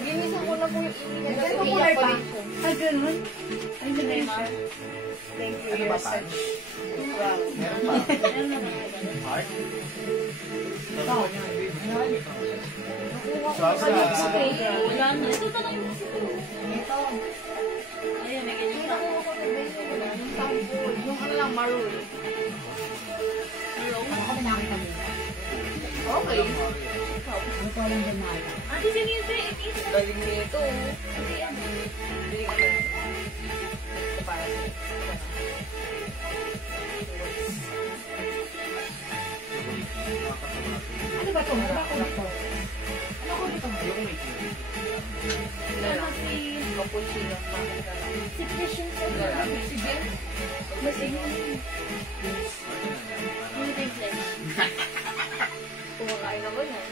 Ginisan ko na po yung kulay pa. Ay, ganun. Ay, ganun siya. Thank you, you're such. Wow. Meron pa. Heart? Wala na. Ito talaga yung ito. Ayan, may ganyan pa. Yung ano lang, maroon. Ako nakita mo. Okay. Ano ko lang din nakita? Ate, sige, galing nito. Ate, ano? Hindi ka lang. Ito para Ano ba ito? Ano ba ito? Ano ko dito? Cappuccino. Si Christian sa Sige. Masing. Hindi tayo flesh. Kumakain ako yan.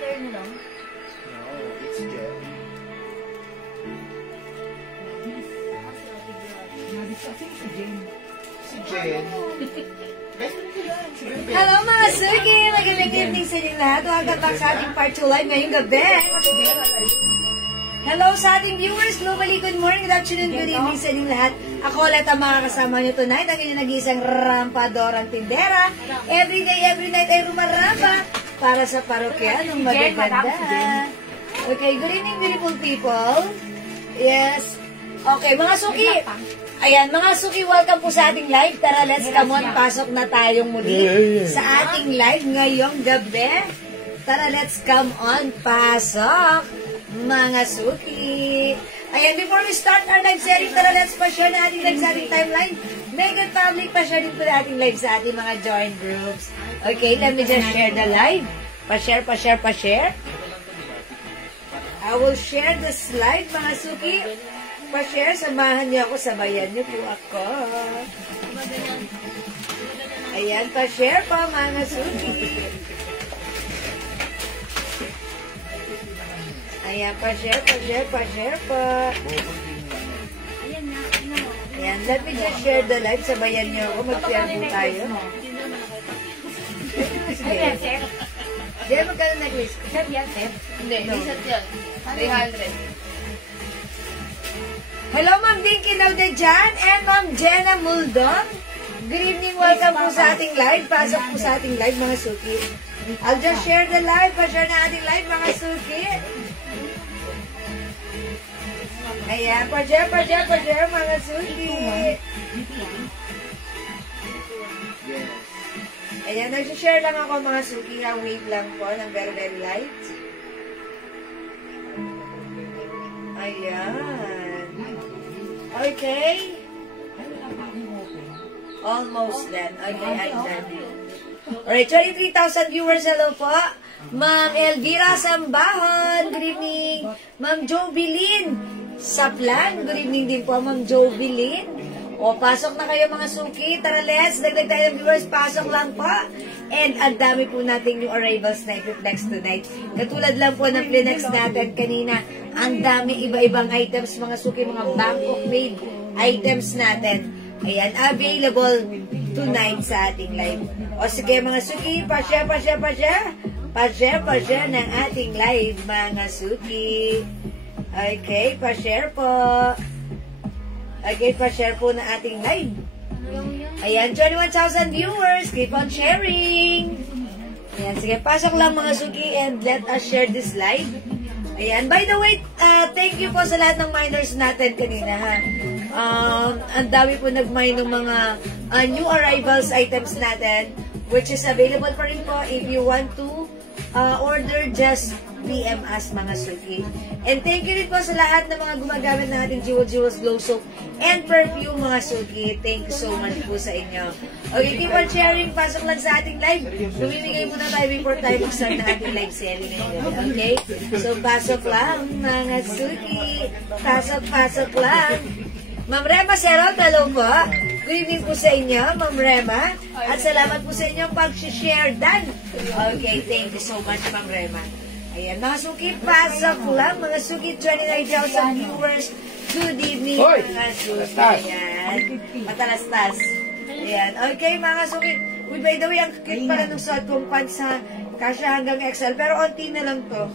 Turn na lang. No, it's gel. Sino si Jane? Si Jen. Hello mga suki! Magandang evening sa inyo lahat. Welcome back sa ating part 2 live ngayong gabi. Hello sa ating viewers. Globally, good morning, good afternoon, good evening sa inyo lahat. Ako ulit ang mga kasama nyo tonight. Ang inyong nag-iisang rampadorang tindera. Every day, every night ay rumaramba para sa parokyanong magaganda. Okay, good evening, beautiful people. Yes. Okay, mga suki. Ayan, mga suki, welcome po sa ating live. Tara, let's come on. Pasok na tayong muli sa ating live ngayong gabi. Tara, let's come on. Pasok, mga suki. Ayan, before we start our live sharing, tara, let's pa-share na ating live sa ating timeline. Make it public, pa-share din po na ating live sa ating mga join groups. Okay, let me just share the live. Pa-share, pa-share, pa-share. I will share the slide, mga suki. Pa-share, samahan niyo ako, sabayan niyo po ako. Ayan, pa-share pa, mga suki. Ayan, pa-share, pa-share, pa-share pa. Ayan, let me just share the live, sabayan niyo ako, mag-share po tayo. Sige. Diyan, magkano necklace? Set yan, set? Hindi, set yan. 300. Hello, Ma'am Dinky Laudejan and Ma'am Jenna Muldon. Good evening, welcome po sa ating live. Pasok po sa ating live, mga suki. I'll just share the live. Pa-share na ating live, mga suki. Ayan, pa-share, pa-share, pa-share, mga suki. Ayan, nag-share lang ako, mga suki. Wait lang po, ng very, very light. Ayan. Okay. Almost then. Okay, I'm done. Alright, 23,000 viewers. Hello po. Ma'am Elvira Sambahon. Good evening. Ma'am Jobilin Saplan. Good evening din po, Ma'am Jobilin. O, pasok na kayo mga suki. Tara, let's. Dagdag tayo ng viewers. Pasok lang po. And ang dami po natin yung arrivals na i-flex tonight. Katulad lang po ng flex natin kanina. Ang dami iba-ibang items, mga suki, mga Bangkok made items natin. Ayan, available tonight sa ating live. O sige mga suki, pa-share, pa-share, pa-share. Pa-share, pa-share ng ating live, mga suki. Okay, pa-share po. Okay, pa-share po ng ating live. Ayan, 21,000 viewers. Keep on sharing. Ayan, sige, pasok lang mga suki and let us share this live. Ayan, by the way, thank you po sa lahat ng miners natin kanina, ha. Ang dami po nag-mine ng mga new arrivals items natin, which is available pa rin po if you want to order, just PM us, mga suki. And thank you rin po sa lahat ng mga gumagamit ng ating Jewels Glow Soap and perfume, mga suki. Thank you so much po sa inyo. Okay, keep on sharing. Pasok lang sa ating live. Lumimigay muna tayo before tayo mag-start na ating live selling ngayon. Okay? So, pasok lang, mga suki. Pasok, pasok lang. Ma'am Rema Serot, hello po. Good evening po sa inyo, Ma'am Rema. At salamat po sa inyong pag-share dan. Okay, thank you so much, Ma'am Rema. Ayan, mga suki, pasok lang. Mga suki, 29,000 viewers. Good evening, mga suki. Ayan, matalastas. Ayan, okay, mga suki. Uy, by the way, ang cute pala ng suot kong pants, ha. Kasya hanggang XL, pero onti na lang to.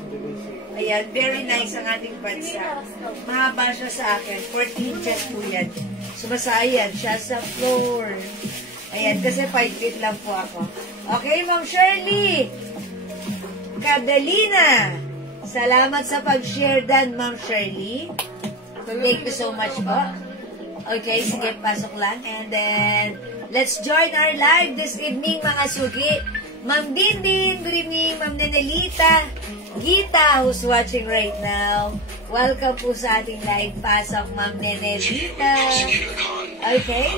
Ayan, very nice ang ating pansa. Mahaba siya sa akin. 14 inches po yan. Sumasayan siya sa floor. Ayan, kasi 5 feet lang po ako. Okay, Ma'am Shirley. Catalina. Salamat sa pag-share dan, Ma'am Shirley. Thank you so much po. Okay, sige, pasok lang. And then, let's join our live this evening, mga suki. Ma'am Dindin, good evening. Ma'am Nenelita, Gita, who's watching right now. Welcome po sa ating live. Pasok, Ma'am Nenelita. Okay?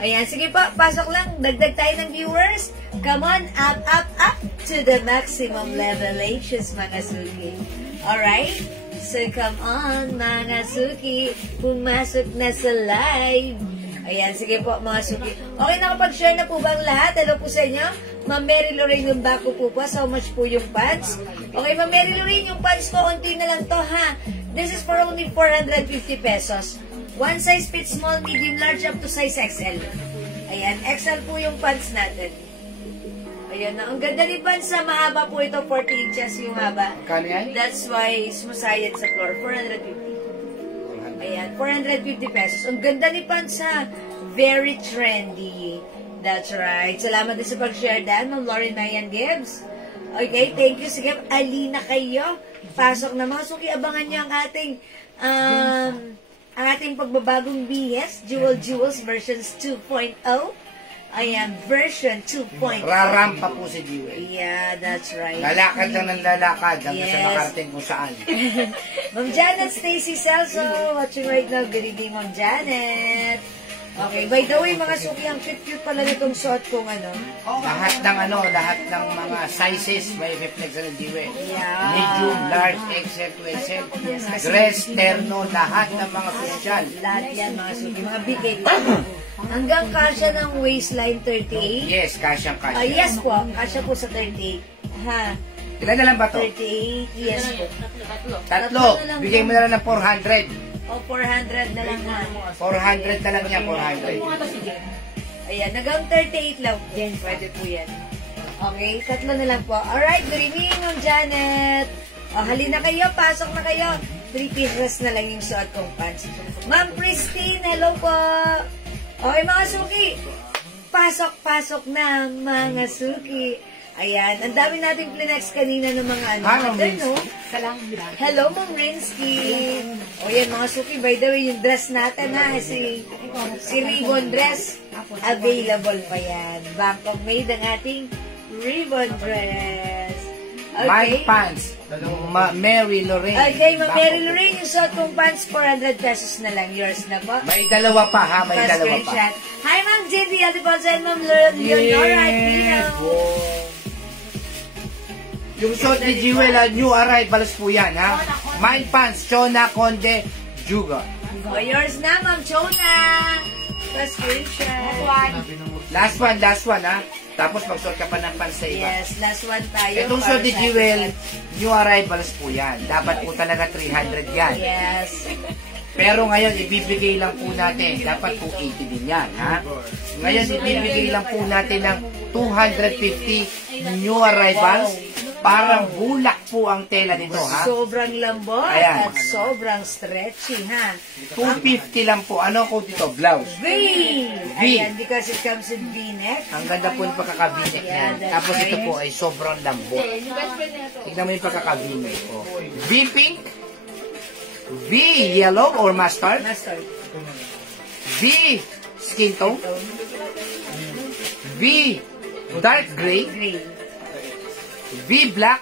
Ayan, sige po, pasok lang. Dagdag tayo ng viewers. Come on, up, up, up to the maximum levelations, mga suki. Alright? So, come on, mga suki. Pumasok na sa live. Ayan, sige po, mga suki. Okay, nakapag-share na po ba ang lahat? Hello po sa inyo. Ma'am Mary Lorraine, yung bako po po. So much po yung pants. Okay, Ma'am Mary Lorraine, yung pants ko, unti na lang to, ha? This is for only 450 pesos. One size fits small, medium, large, up to size XL. Ayan, XL po yung pants natin. Ayan na. Ang ganda ni pants, mahaba po ito, 40 inches yung haba. Kano yan? That's why sumasayad sa floor, 450. Ayan, 450 pesos. Ang ganda ni pants, ha? Very trendy. That's right. Salamat din sa pag-share, Dan. Ma'am Lauren Mayan Gibbs. Okay, thank you. Sige, alina kayo. Pasok na mga suki. Abangan nyo ang ating pagbabagong BS, Jewel Jewels versions 2.0. Ayan, version 2.0. Rarampa po si Jewel. Yeah, that's right. Lalakad lang ng lalakad hanggang Yes. sa makarating kung saan. Ma'am Janet Stacy Celso, watching right now. Good evening, Ma'am Janet. Okay, by the way, mga suki, ang cute-cute pala nitong suot kong ano. Lahat ng mga sizes may reflex ng Jewel. Yeah. Medium, large, XL, 2XL. Yes, kasi- Dress, terno, lahat ng mga social. Lahat yan, mga suki. Mga big cake. Hanggang kasya ng waistline 38. Yes, kasyang kasya. Yes po, kasya po sa 38. Ha? Ilan na lang ba to? 38, yes po. Tatlo. Bigay mo na lang ng 400. O, 400 na lang ha. 400 na lang niya, 400. Ayan, hanggang 38 lang po. Pwede po yan. Okay, tatlo na lang po. Alright, good evening, Ma'am Janet. O, halina kayo, pasok na kayo. 3 pieces na lang yung suot kong pants. Ma'am Christine, hello po. Okay, mga suki. Pasok na, mga suki. Ayan, ang dami nating plinex kanina ng mga ano. Hello, no? Hello, Ma'am Rinsky. O yan, mga suki, by the way, yung dress natin ha, si ribbon dress, available pa yan. Bangkok made ang ating ribbon dress. My Okay. pants. Mary Lorraine. Okay, Ma'am Mary Lorraine, yung suot kong pants, 400 pesos na lang. Yours na po. May dalawa pa ha, may Pa dalawa pa. screenshot. Hi, Ma'am Jindy Altifonso and Ma'am Leonora Aquino. Yung suot ni Jewel, new arrivals po yan, ha? My pants, Chona Conde, Juga. O, yours na, Ma'am Chona. Pa screenshot. Last one, ha? Tapos magsuot ka pa ng pants sa iba. Yes, last one tayo. Itong para suot ni sa- Jewel, new arrivals po yan. Dapat po talaga 300 yan. Yes. Pero ngayon, ibibigay lang po natin. Dapat po 80 din yan, ha? Ngayon, ibibigay lang po natin ng 250 new arrivals. Parang bulak po ang tela nito, ha? Sobrang lambot Ayan. at sobrang stretchy, ha? 250 lang po. Ano ko dito? Blouse. V! V. Ayan, because it comes in V-neck. Ang ganda po yung pagkakabinek niyan. Tapos ito po ay sobrang lambot. Tignan mo yung pagkakabinek. Oh. V pink, V yellow or mustard, Mustard. V skin tone, V dark gray, Gray. V black,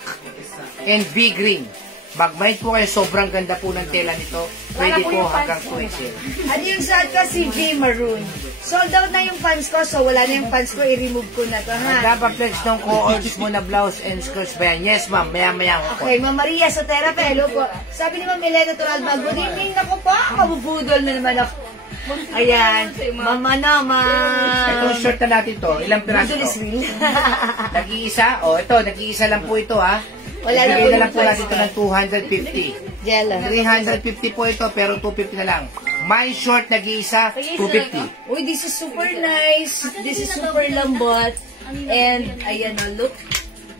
and V green. Mag-mind po kayo, sobrang ganda po ng tela nito. Pwede po hanggang 2XL. At yung suot ko, si V Maroon. Sold out na yung pants ko, so wala na yung pants ko, i-remove ko na to, ha? Magpapag-flex ng co-ords mo na blouse and skirts ba yan? Yes, ma'am. Maya-maya ko po. Okay, Ma'am Maria Sotera, hello po. Sabi ni Ma'am Elena Toralba, good evening, naku po, mabubudol na naman ako. Ayan, Ma'am ano, Ma'am... Itong shirt na natin to, ilang piraso Budol is to? real. Nag-iisa? O, ito, nag-iisa lang po ito, ha? Wala na Ibigay po na lang yung po natin ito ng 250. Jello. 350 po ito, pero 250 na lang. My short nag-iisa, 250. Uy, this is super nice. This is super lambot. And, ayan o, look.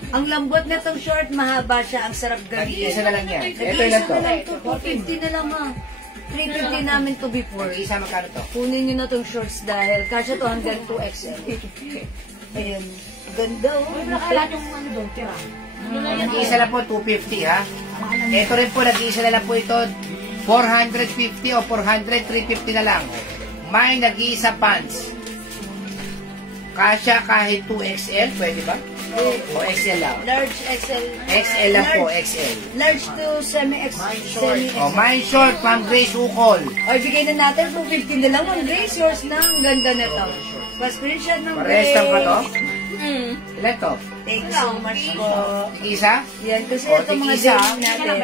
Ang lambot na tong short, mahaba siya, ang sarap Nag-iisa gamitin. na lang yan. Ito Nag-iisa ilan to? na lang to, 250 na lang ha. 350 namin to before. Nag-iisa magkano to? Kunin nyo na tong shorts dahil kasya to hanggang 2XL. Ayun. Ganda oh. Nag-iisa na po, 250 ha. Ito rin po, nag-iisa na lang po ito. 450 o 400, 350 na lang. May nag-iisa pants. Kasya kahit 2XL, pwede ba? O XL lang? Large XL. XL lang po, XL. Large to semi-XL. O, my short, pang Grace Ukol. O, bigay na natin 250 na lang. Ang Grace, yours na. Ang ganda na to. Pa-screenshot ng Parehas lang ba to? Mm. Ilan to? Thank you so much po. Isa? Yan, kasi O, ito mga tig-isa. denim natin.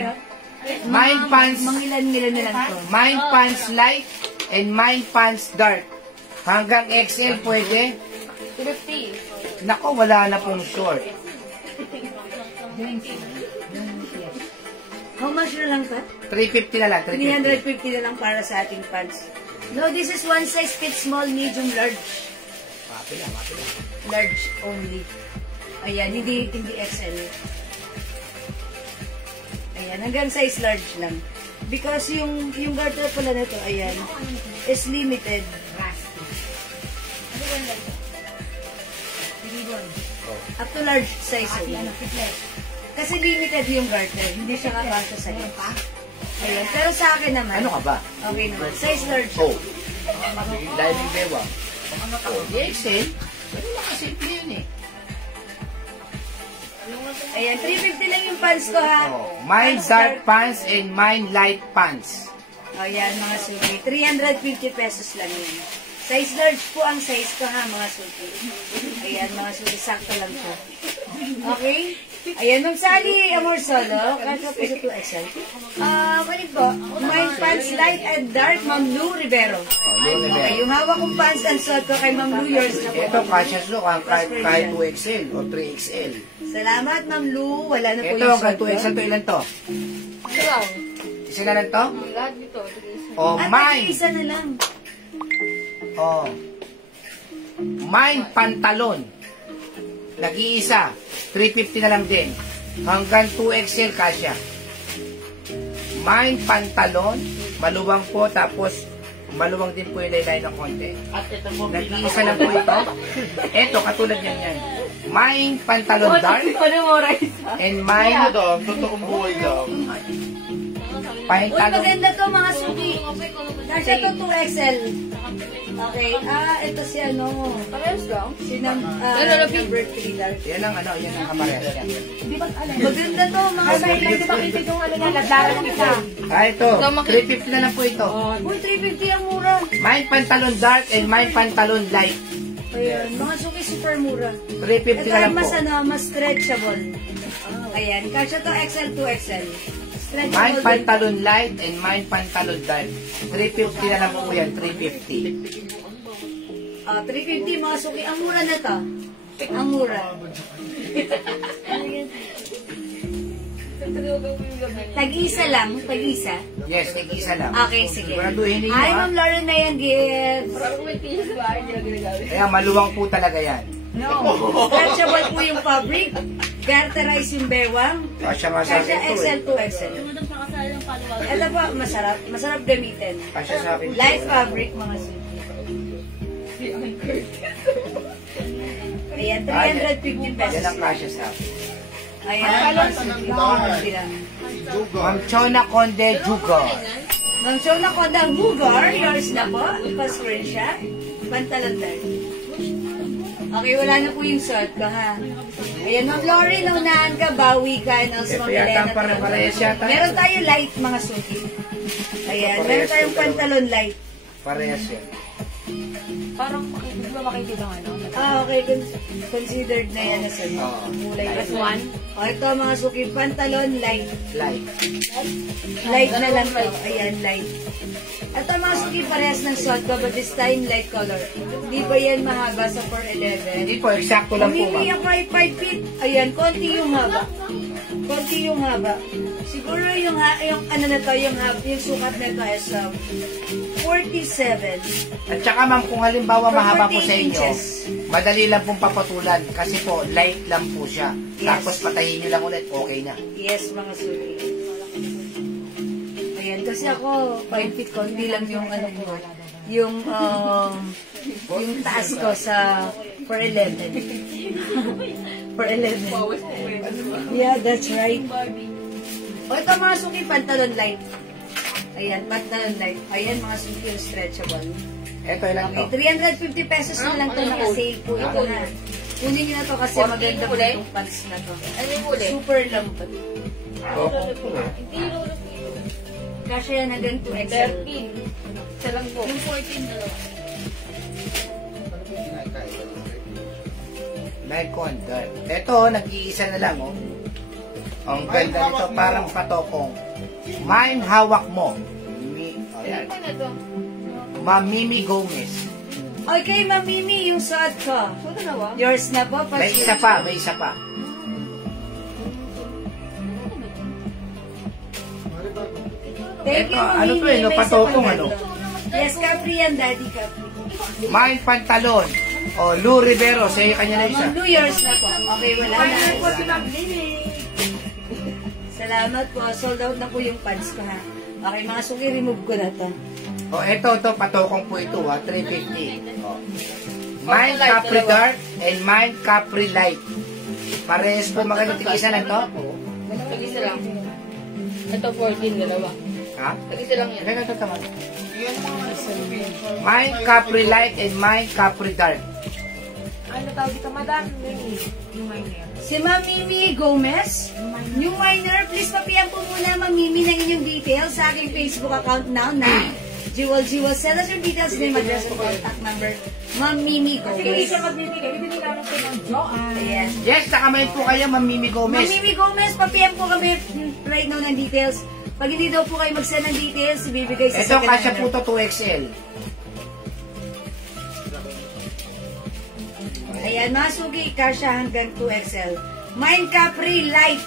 Mine pants, Mangilan-ngilan na lang to. mine pants light and mine pants dark. Hanggang XL pwede. 50. Nako, wala na pong short. How much na lang, Pat? 350 na lang, 350. 350 na lang para sa ating pants. No, this is one size fits small, medium, large. Mapila. Large only. Ayan, hindi XL. Ayan, hanggang size large lang. Because yung garter pala nito, ayan, is limited. Up to large size only. Kasi limited yung garter, hindi siya kakasya sa iyo. Ayan, pero sa akin naman, Ano ka ba? okay naman, size large. Oh. Dahil yung bewa. Oh, di XL. Pero nakasimple yun eh. Ayan, 350 lang yung pants ko ha. Oh, mine dark pants and mine light pants. Ayan, mga suki. 350 pesos lang yun. Size large po ang size ko ha, mga suki. Ayan, mga suki. Sakto lang po. Okay? Ayan, Ma'am Sally Amor Solo. Kasya po sa 2XL. Kulit po. Mine pants light and dark, Ma'am Lou Rivero. Okay, yung hawak kong pants and suot ko kay Ma'am Lou, yours na po. Ito, kasya so, kahit 2XL o 3XL. Salamat, Ma'am Lou. Wala na po Ito, yung hanggang suot ko. 2XL to, ilan to? Ito lang. Isa na lang to? Lahat dito. O, At mine. isa na lang. Oh. Mine pantalon. Nag-iisa. 350 na lang din. Hanggang 2XL kasya. Mine pantalon. Maluwang po. Tapos, maluwang din po yung laylay ng konti. Nag-iisa lang po ito. Ito, katulad yan yan. Mine pantalon dark. And mine Totoong buhay daw. Uy, pantalon. maganda to mga suki. Kasya to 2XL. Okay, ito si ano. Parehas lang. Si number 3 lang. Yan ang ano, yan ang kaparehas yan. Maganda to mga suki. Di ba kita yung ano niya, ladlaran ng isa. Ito. 350 na lang po ito. Uy, 350 ang mura. Mine pantalon dark and mine pantalon light. Ayan, mga suki super mura. 350 Ito na ay lang po. mas stretchable. Ayan, kasya to XL to XL. Mine Stretchable din. pantalon light and mine pantalon dark. 350 na lang po yan, 350. 350 mga suki. Ang mura na to. Ang mura. Tag-isa lang. Tag-isa. Yes, tig-isa lang. Okay, sige. Siguraduhin ninyo Hi, ha. Ma'am Lauren na yan, gifts. Parang may tiis ba? Hindi na ginagamit. Kaya maluwang po talaga yan. No. Stretchable po yung fabric. Garterize yung bewang. Kasya nga sa Kasya akin to XL eh. to XL. Ito po, masarap. Masarap gamitin. Kasya sa akin to. Light fabric, mga suki. Ayan, 350 pesos. Yan ang kasya sa akin. Ayan, Ma'am Chona Conde Jugo. Ma'am show na ko ng Hugar. Yours na po. Pa-screenshot. Pantalon lang. Okay, wala na po yung suot ko, ha? Ayan, Ma'am Lori, naunahan ka, bawi ka, and also Ito Ma'am yata Elena. ang parehas yata. Meron tayo light, mga suki. Ayan, meron tayong pantalon light. Parehas yan. Parang hindi ba makikita ng ano? Okay, considered na yan as ano. Oo. Kulay Plus na. one. O, ito mga suki, pantalon light. Light. Light na lang to. Ayan, light. Ito mga suki, parehas ng suot ko, but this time light color. Di ba yan mahaba sa 411? Hindi po, eksakto lang po Hindi ma'am. ako ay 5 feet. Ayan, konti yung haba. Konti yung haba. Siguro yung ano na to, yung sukat na to is 47. At saka ma'am, kung halimbawa For mahaba po 48 sa inyo, inches. madali lang pong papatulan kasi po light lang po siya. Yes. Tapos patayin nyo lang ulit, okay na. Yes, mga suki. Ayan, kasi ako, 5 feet konti lang yung ano ko. Yung taas ko sa 4'11". 4'11". Yeah, that's right. O ito mga suki, pantalon light. Ayan, pantalon light. Ayan mga suki, yung stretchable. Ito ilang to. Okay, 350 pesos na lang to, naka-sale po ito na. Kunin nyo na to kasi maganda po itong pants na to. Ano yung huli? Super lambot. Hindi yung Kasya yan hanggang 2XL. 13. Isa lang po. Yung 14 dalawa. Like content. Ito, nag-iisa na lang, oh. Ang ganda nito, parang patokong. Mine hawak mo. Ayan. Ano to? Ma'am Mimi Gomez. Okay, Ma'am Mimi, yung suot ko. So, dalawa? Yours na po. May isa pa, may isa pa. Thank Ito, you, Ma'am ano to Mimi. eh, no? May isa Patokong, pang ano? ganito. Yes, Capri yan, Daddy Capri. Mine pantalon. O, Lou Rivero, sa'yo kanya na isa. Ma'am, New Year's na po. Okay, wala na. Salamat po. Sold out na po yung pants ko, ha. Okay, mga suki, remove ko na to. O, ito, patokong po ito, ha. 350. O. Mine Capri Dark and mine Capri Light. Parehas po maganda tig-isa lang to. Tag-isa lang. Ito 14, dalawa. Ha? Tag-isa lang yan. Ito, tama. Mine Capri Light and mine Capri Dark. Ano tawag dito, madam? Yung minor. Si Ma'am Mimi Gomez, new minor, please papiyan po muna Ma'am Mimi ng inyong details sa aking Facebook account now na Jewel. Send us your details, name, address, and contact number. Ma'am Mimi Gomez. Ayan. Yes, nakamay po kayo, Ma'am Mimi Ma'am Gomez. Mimi Gomez, papiyan po kami right now ng details. Pag hindi daw po kayo mag-send ng details, ibibigay sa Ito, second kasya po hand. to 2XL. Ayan, mga sugi, kasya hanggang 2XL. Mine Capri Light.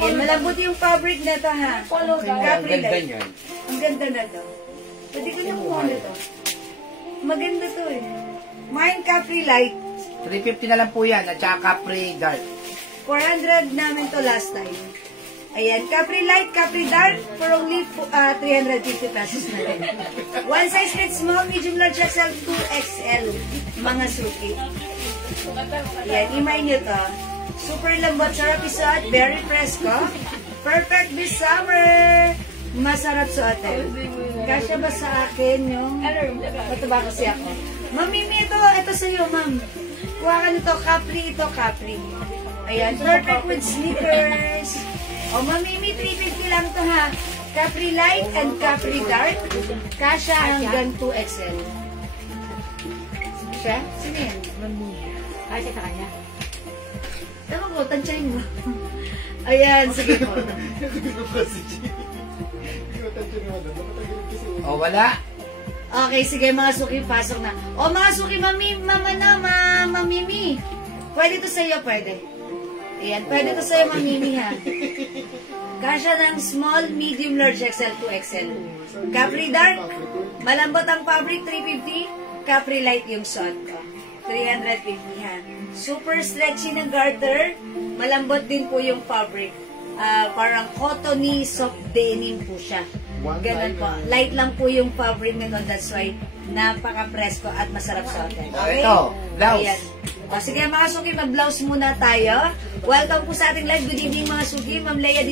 Ayan, malambot yung fabric na ito, ha? Capri Ganda Light. niyan. Ang ganda na to. Pwede ko na kumuha na to. Maganda to eh. Mine Capri Light. 350 na lang po yan, at saka Capri Dark. 400 namin to last time. Ayan, Capri Light, Capri Dark for only 350 pesos na rin. One size fits small, medium, large, XL, 2XL. Mga suki. Ayan, imay nyo to. Super lambot, sarap isuot, very fresco. Perfect this summer. Masarap suotin. Kasya ba sa akin yung... Mataba kasi ako. Ma'am Mimi, ito sa'yo, ma'am. Kuha ka nito, Capri, ito, Capri. Ayan, perfect with sneakers. O, Ma'am Mimi, 350 lang to ha. Capri Light and Capri Dark. Kasya hanggang 2XL. Siya? Sino yan? Ay, sa kanya. Tama ko, tansyahin mo. Ayan, sige po. O, wala. Okay, sige mga suki, pasok na. O mga suki, Ma'am Mimi. Pwede to sa'yo, pwede. Ayan, pwede to sa'yo, Ma'am Mimi, ha. Kasya ng small, medium, large, XL, 2XL. Capri Dark, malambot ang fabric, 350. Capri Light yung suot ko. 350, ha. Super stretchy ng garter. Malambot din po yung fabric. Parang cottony, soft denim po siya. Ganun po. Light lang po yung fabric nito. That's why napaka-presko at masarap suotin. Okay? Ito, blouse. Ayan. O, sige mga suki, mag-blouse muna tayo. Welcome po sa ating live. Good evening mga suki. Ma'am Leia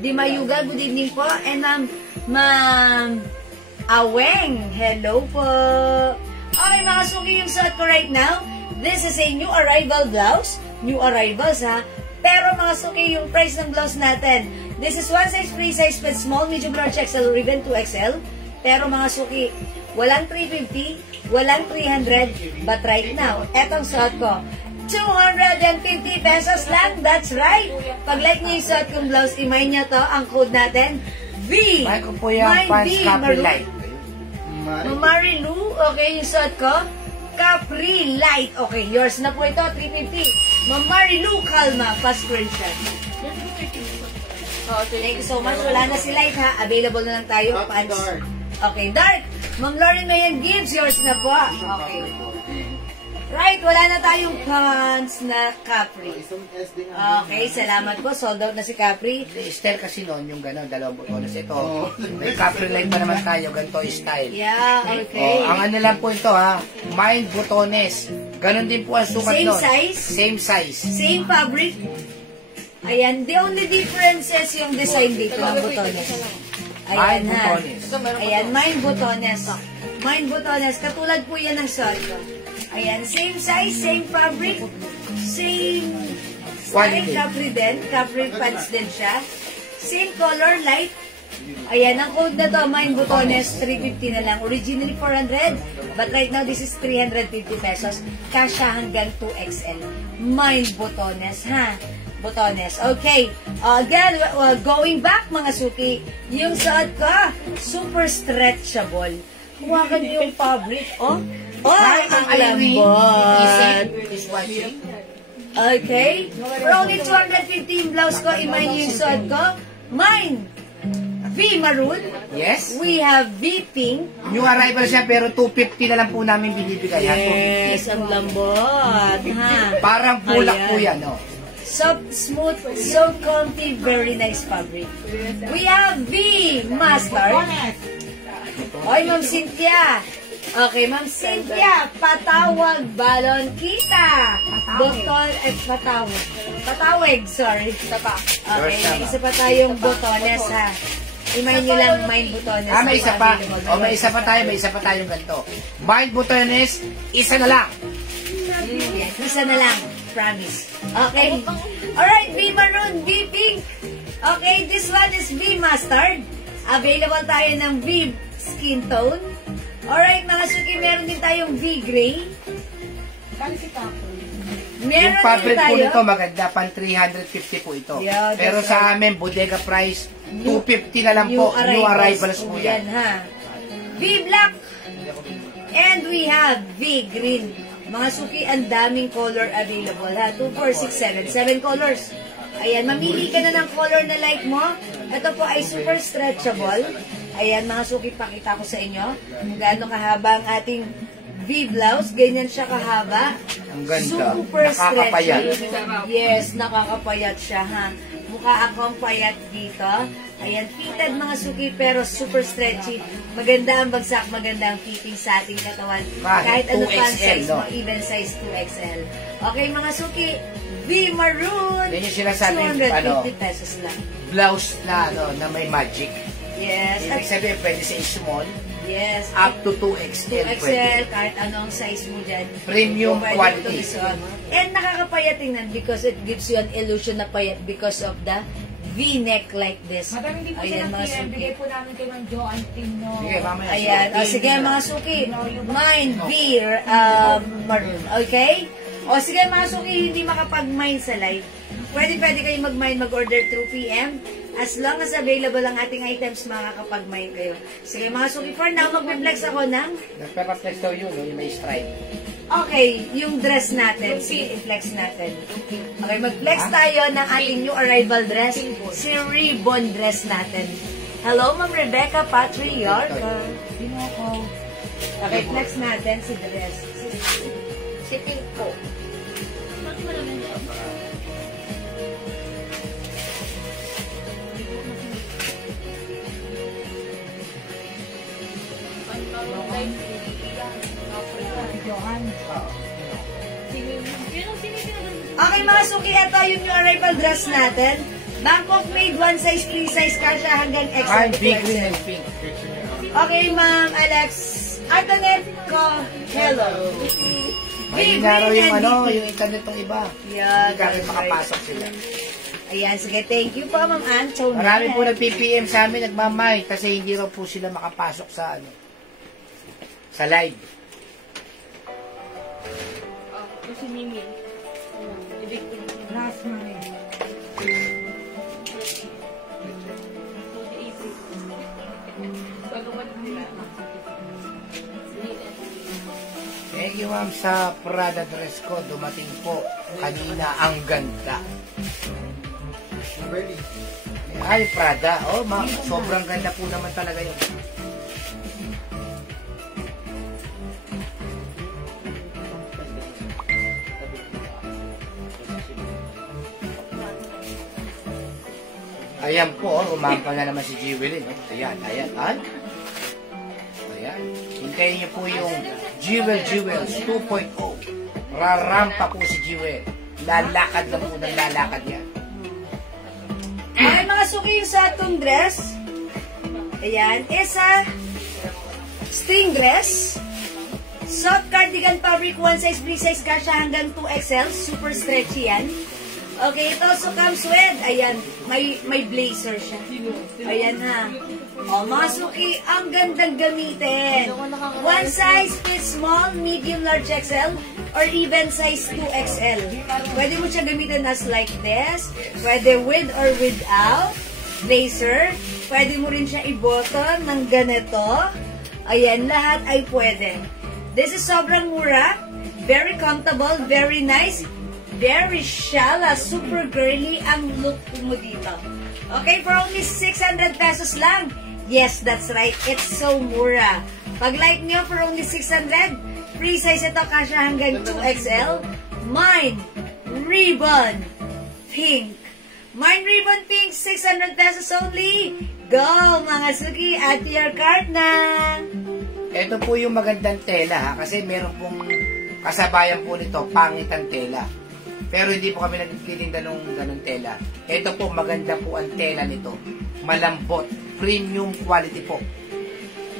Dimayuga, good evening po. And Ma'am Aweng, hello po. Okay mga suki, yung suot ko right now, this is a new arrival blouse. New arrivals ha. Pero mga suki, yung price ng blouse natin, this is one size free size fit small, medium, large, XL, or even 2XL. Pero mga suki, walang 350, walang 300, but right now, etong suot ko, 250 pesos lang. That's right. Pag like niyo yung suot kong blouse, imay niya to, ang code natin, V. May ko po yung pants Capri Light. Marilu, okay, yung suot ko, Capri Light. Okay, yours na po ito, 350. Marilu, kalma, pa-screenshot. Thank you so much. Wala na si Light ha. Available na lang tayo. Pants. Okay, Dark. Ma'am Lauren Mayan Gibbs, yours na po. Okay. Right, wala na tayong pants na Capri. Okay, salamat po. Sold out na si Capri. Style kasi noon yung gano'n, dalawang botones. Ito, may Capri line pa naman tayo, ganito yung style. Yeah, okay. Ang ano lang po ito ha, mind botones. Ganon din po ang sukat Same nun. size? Same size. Same fabric. Ayan, the only difference is yung design dito ng botones. Ayan Mind ha. botones. Ayan, mind botones. Mind botones, katulad po yan ng suot ko. Ayan, same size, same fabric, same style, Quality. Capri din. Capri pants din siya. Same color, light. Ayan, ang code na to, Mind Botones, 350 na lang. Originally 400, but right now this is 350 pesos. Kasha hanggang 2XL. Mind Botones, ha? Botones. Okay. Again, going back, mga suki, yung suot ko, super stretchable. Huwakan niyo yung fabric, oh. Oh, ang lambot. Is watching. Okay. For only 250 yung blouse ko, imay niyo yung suot ko. Mine, V maroon. Yes. We have V pink. New arrival siya pero 250 na lang po namin binibigay. Yes, ang lambot. Ha? Parang bulak Ayan. po yan, no? Soft, smooth, so comfy, very nice fabric. We have V mustard. Oy, Ma'am Cynthia. Okay, Ma'am Cynthia, patawag balon kita. Botol at patawag. Patawag, sorry. Okay, may isa pa tayong botones, ha. Imay nyo lang mind botones. May isa pa. May isa pa tayo, may isa pa tayong ganito. Mind botones, isa na lang. Yes, isa na lang. Promise. Okay. Alright, V maroon, V pink. Okay, this one is V mustard. Available tayo ng V skin tone. Alright, mga suki, meron din tayong V gray. Meron Yung fabric din po tayo. nito maganda, pan 350 po ito. Yeah, pero that's sa amin, bodega price, 250 na lang po. New arrivals po yan. Ha. V black. And we have V green. Mga suki, ang daming color available, ha. 2, 4, 6, 7. 7 colors. Ayan, mamili ka na ng color na like mo. Ito po ay super stretchable. Ayan, mga suki, pakita ko sa inyo kung gaano kahaba ang ating V-blouse. Ganyan siya kahaba. Ang ganda. Super Nakakapayat. stretchy. Yes, nakakapayat siya, ha. Mukha akong payat dito. Ayan, fitted mga suki, pero super stretchy. Maganda ang bagsak, maganda ang fitting sa ating katawan. Kahit ano pa ang 2XL, size no? mo, even size 2XL. Okay, mga suki, V maroon. Yan yung sinasabi, 250 pesos lang. Blouse na, ano, na may magic. Yes. Ibig sabihin, pwede sa small, Yes. up to 2XL. 2XL, Pwede. kahit anong size mo dyan. Premium Pwede quality. ito isuot. And nakakapayat tingnan because it gives you an illusion na payat because of the V-neck like this. Madam, hindi po Ayan, siya mga ng suki. bigay po namin kay Ma'am Jo Antino. Sige, mamaya. Ayan. O, sige, mga suki. Mine, beer, maroon. Okay? O, sige, mga suki, hindi makapag-mine sa live. Pwede kayo mag-mine, mag-order through PM. As long as available ang ating items, makakapag-mine kayo. Sige, mga suki, for now, mag-flex ako ng... Nagpapaflex daw yun, no? Yung may stripe. Okay, yung dress natin. Sige, i-flex natin. Okay, mag-flex tayo ng ating new arrival dress. Si ribbon dress natin. Hello, Ma'am Rebecca Patriarca. Sino ako? Okay, flex natin si dress. Si Pink po. Okay, mga suki, ito yung new arrival dress natin. Bangkok made, one size, 3 size, kasha hanggang Ay, XL. big green and pink. Okay, Ma'am Alex. Antoinette ko, hello. May naro yung ano, yung internet ng iba. Yeah, Hindi kami that's makapasok sila. Ayan, sige, thank you po, Ma'am Antoinette. Marami po nag-PPM sa amin, nagmamay, kasi hindi raw po sila makapasok sa ano, sa live. Si Mimi. Last money. Thank you, ma'am, sa Prada dress ko. Dumating po kanina, ang ganda. Ay, Prada. Oh, ma'am, sobrang ganda po naman talaga yun. Ayan po, rumampa na naman si Jewel. No? Ayan, ayan, ay. Ayan. Hintayin niyo po yung Jewels 2.0. Rarampa po si Jewel. Lalakad lang po ng lalakad yan. Ay, mga suki sa itong dress. Ayan, isa string dress. Soft cardigan fabric, one size, free size, kasha hanggang 2XL. Super stretchy yan. Okay, it also comes with, ayan, may blazer siya. Ayan ha. O, mga suki, ang gandang gamitin. One size fits small, medium, large XL, or even size 2XL. Pwede mo siya gamitin as like this. Pwede with or without blazer. Pwede mo rin siya i-button ng ganito. Ayan, lahat ay pwede. This is sobrang mura. Very comfortable, very nice. Very shala, super girly ang look mo dito. Okay, for only 600 pesos lang. Yes, that's right. It's so mura. Pag like nyo for only 600, free size ito, kasya hanggang 2XL. Mine Ribbon Pink. Mine Ribbon Pink, 600 pesos only. Go, mga suki, at your cart na. Ito po yung magandang tela ha, kasi meron pong kasabayan po nito, pangit ang tela. Pero hindi po kami nagtitinda ng ganong tela. Ito po, maganda po ang tela nito. Malambot, premium quality po.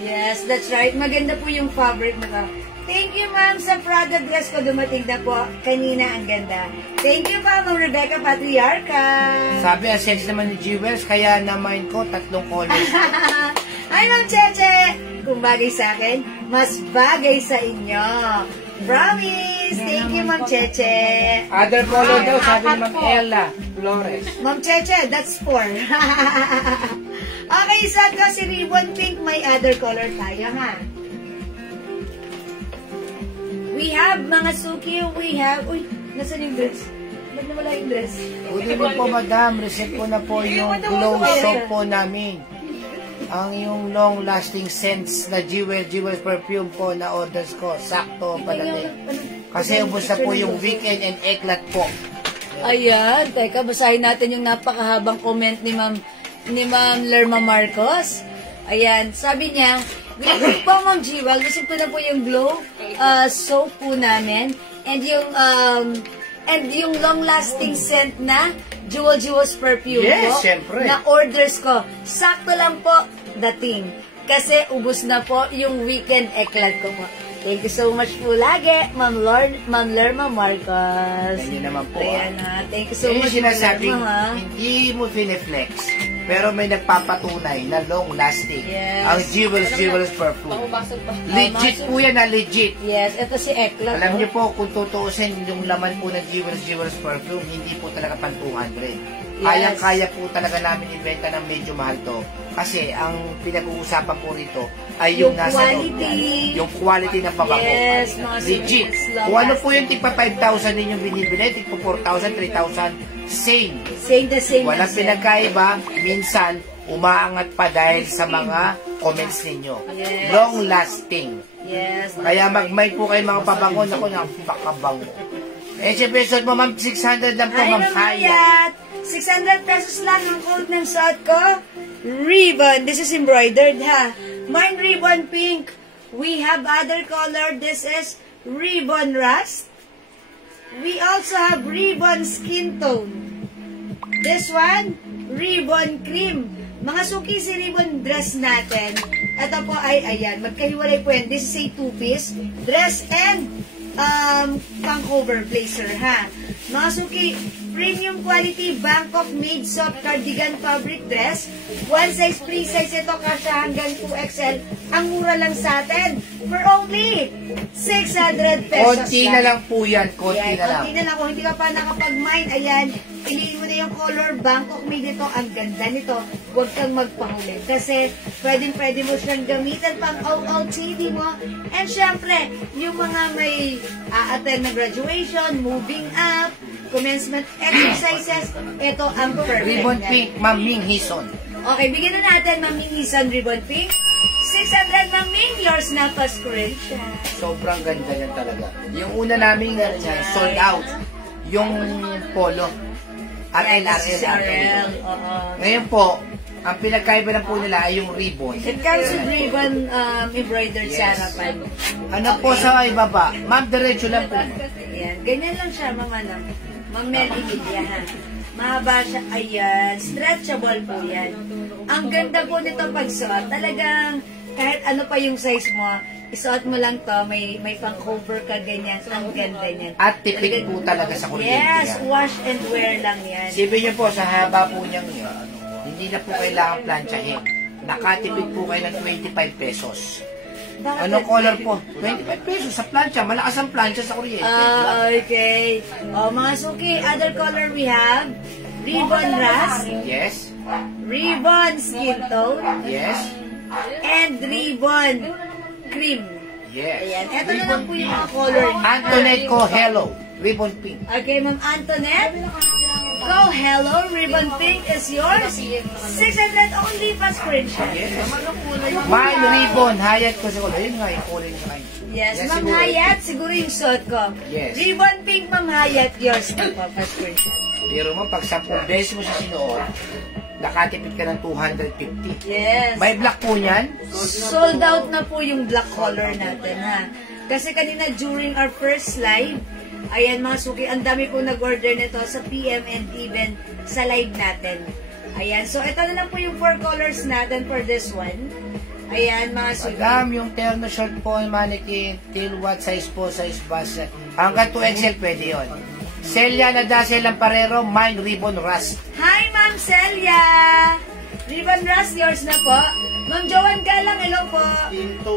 Yes, that's right. Maganda po yung fabric nito. Thank you, ma'am, sa product dress ko. Dumating na po. Kanina, ang ganda. Thank you, ma'am, Rebecca Patriarca. Sabi, ang sense naman ni Jewels, kaya na-mind ko, 3 colors. Ay, ma'am Cheche. Kung bagay sa akin, mas bagay sa inyo. Promise. Thank you, ma'am Cheche. Other color daw, sabi ni Ma'am Ella Flores. Ma'am Cheche, that's 4. Okay, isa ko si Ribbon Pink. May other color tayo, ha? We have, mga suki, we have... Uy, nasan yung dress? Ba't nawala yung dress? Good evening po, madam. Receive ko na po yung glow soap po namin. Ang yung long-lasting scents na Jewel perfume po na orders ko. Sakto palagi. Kasi ubos na po yung weekend and eklat po. Ayan, teka, basahin natin yung napakahabang comment ni Ma'am Lerma Marcos. Ayan, sabi niya, good po, Ma'am Jewel, gusto ko na po yung glow soap po namin and yung long-lasting scent na Jewel's perfume Yes, po syempre. na orders ko. Sakto lang po dating kasi ubos na po yung weekend eklat ko po. Thank you so much po lagi, Ma'am Lerma Marcos. Ganyan naman po. Ayan na. Thank you so Yung much. sinasabing, Lerma, ha? hindi mo fineflex, pero may nagpapatunay na long-lasting. Yes. Ang Jewel's perfume. Pangubasag pa. Legit po yan, legit. Yes, ito si Eklat. Alam niyo po, kung tutuusin yung laman po ng Jewel's perfume, hindi po talaga pan 200. Yes. Kaya po talaga namin ibenta ng medyo mahal to. Kasi ang pinag-uusapan po rito ay yung, Yung nasa loob quality. yan. Yung quality ng pabango. Yes, mga Legit. long Kung ano po lasting. yung tigpa 5,000 ninyong binibili, tigpa 4,000, 3,000, same. Same the same. Walang as pinagkaiba. Minsan, umaangat pa dahil sa mga comments ninyo. Yes. Long lasting. Yes. Kaya mag-mind po kayo mga pabango. Naku, napakabango. Eh, si pesos mo, ma'am, 600 lang po, Ay, ma'am. Ma'am Haya. Hayat. 600 pesos lang ang code ng suot ko. Ribbon. This is embroidered, ha? Mine Ribbon Pink. We have other color. This is Ribbon Rust. We also have Ribbon Skin Tone. This one, Ribbon Cream. Mga suki si Ribbon dress natin. Ito po ay, ayan, magkahiwalay po yan. This is a two-piece dress and pang-cover blazer, ha? Mga suki, premium quality Bangkok made soft cardigan fabric dress. One size, free size ito, kasya hanggang 2XL. Ang mura lang sa atin for only 600 pesos. Konti na lang po yan. Konti Ayan, na lang. konti na lang. Kung hindi ka pa nakapag-mine, ayan, piliin mo na yung color Bangkok made ito. Ang ganda nito. Huwag kang magpahuli. Kasi pwede mo siyang gamitan pang OOTD mo. And syempre, yung mga may attend na graduation, moving up, commencement exercises, ito ang perfect. Ribbon Pink, Ma'am Ming Hison. Okay, bigyan na natin, Ma'am Ming Hison Ribbon Pink. 600, Ma'am Ming, yours na paskuration. Sobrang ganda yan talaga. Yung una namin sold out. Yung polo. RL, Yes, RL. RL. Oo. Ngayon po, ang pinagkaiba lang po nila ay yung ribbon. It comes with ribbon embroidered sa Yes. harapan. Ano po sa ibaba? Ma'am, diretso lang po. Ayan. Ganyan lang siya, Ma'am ano. Ma'am Melly Media, ha. Mahaba siya. Ayan. Stretchable po yan. Ang ganda po nito pagsuot. Talagang kahit ano pa yung size mo, isuot mo lang to, may pang-cover ka ganyan. Ang ganda niyan. At tipid po talaga sa kuryente Yes, yan. wash and wear lang yan. Sipin niyo po, sa haba po niyang yun, hindi na po kailangan planchahin. Nakatipid po kayo ng 25 pesos. Bakit? Anong color po? 25 pesos sa plancha. Malakas ang plancha sa kuryente. Okay. Mga suki, other color we have ribbon rust, Yes. ribbon skin tone, Yes. and ribbon cream. Yes. Ayan. Ito na lang po yung mga color niya. Antoinette ko, hello. Ribbon pink. Okay, Ma'am Antoinette. Go, hello. Ribbon pink is yours. 600 only pa screenshot. Yes. Mine ribbon, hayat ko siguro. Yun nga, yung kulay niya kayo. Yes, Ma'am siguro. Hayat, siguro yung suot ko. Yes. Ribbon pink, Ma'am Hayat, yours na po pa screenshot. Pero mo, pag 10 beses mo siya sinuot, nakatipid ka ng 250. Yes. May black po niyan. Sold out na po yung black color natin, ha? Kasi kanina during our first live, ayan mga suki, ang dami po nag-order nito sa PM and even sa live natin. Ayan, so ito na lang po yung 4 colors natin for this one. Ayan mga suki. Madam, yung terno short po, mannequin, till what size po, size bus. Hanggang 2XL pwede yun. Celia Nadasel Lamparero, mine ribbon rust. Hi Ma'am Celia! Ribbon Rust, yours na po. Ma'am Joan Galang, hello po.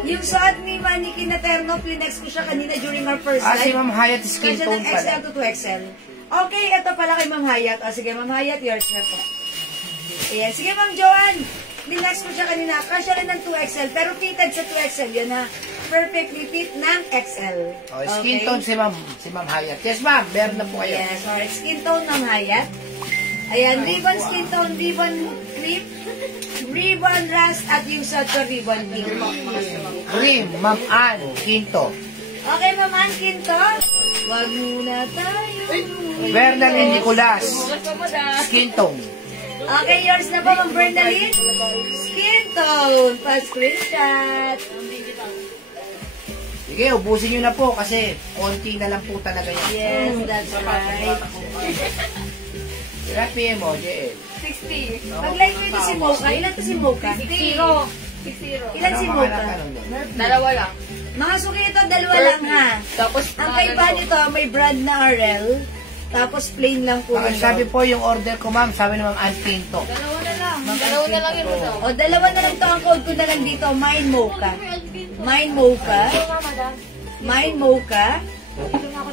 Yung suot ni Mannequin na terno, pinex ko siya kanina during our first Si live. Ma'am Hayat skin Kasi tone ng pala. XL to 2XL. Okay, ito pala kay Ma'am Hayat. O sige, Ma'am Hayat, yours na po. Ayan, sige Ma'am Joan. Pinex ko siya kanina. Kasya rin ng 2XL, pero fitted sa 2XL. Yan na. Perfectly fit ng XL. Skin tone si Ma'am Hayat. Yes ma'am, meron na po kayo. Yes, alright. Skin tone Ma'am Hayat. Ayan, ribbon skin tone, ribbon cream, ribbon rust, at yung suot ko ribbon pink. Cream, Ma'am Ann, Quinto. Okay, Ma'am Ann Quinto. Wag muna tayo. Bernalyn Nicolas, skin tone. Okay, yours na po, Ma'am Bernalyn. Skin tone. Pa-screenshot. Sige, ubusin nyo na po kasi konti na lang po talaga yan. Yes, that's right. Grabe mo, JL. 60. Pag-like mo ito si Mocha. Ilan to si Mocha? 0. 60. Ilan si Mocha? Dalawa lang. Mga suki ito, dalawa lang ha. Tapos, Ang kaiba nito, may brand na RL. Tapos plain lang po yung Sabi po yung order ko ma'am, sabi ni Ma'am Ann Quinto. dalawa na lang. Dalawa na lang yun daw. O, dalawa na lang to. Ang code ko na lang dito, Mine Mocha. Mine Mocha. Mine Mocha.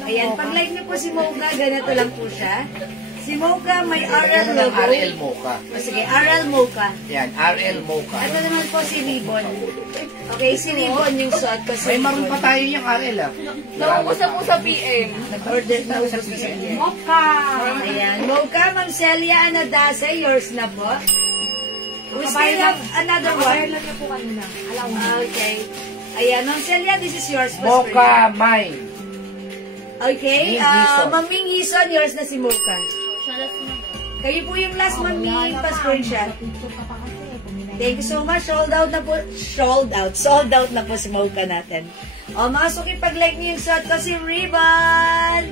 Ayan, pag-like niyo po si Mocha, ganito lang po siya. Si Mocha may RL Ano ng logo. RL Mocha? O, sige, RL Mocha. Yan, RL Mocha. Ito naman po si Ribbon. Okay, si Ribbon yung suot ko. Si May maroon pa Ribbon. tayo yung RL ah. Naubos na po sa PM. Nag-order na usap sa kanya. Mocha! Ayan, Mocha, Ma'am Celia Anadase, yours na po. We still have another one. lang niya po kanina. Alam mo. Okay. Ayan, Ma'am Celia, this is yours. Mocha mine. Okay, Ming Hison. Ma'am Ming Hison, yours na si Mocha. Kayo po yung last Ma'am Ming pa-screenshot. Thank you so much. Sold out na po. Sold out na po si Mocha natin. O, mga suki, pag-like niyo yung suot ko si Ribbon.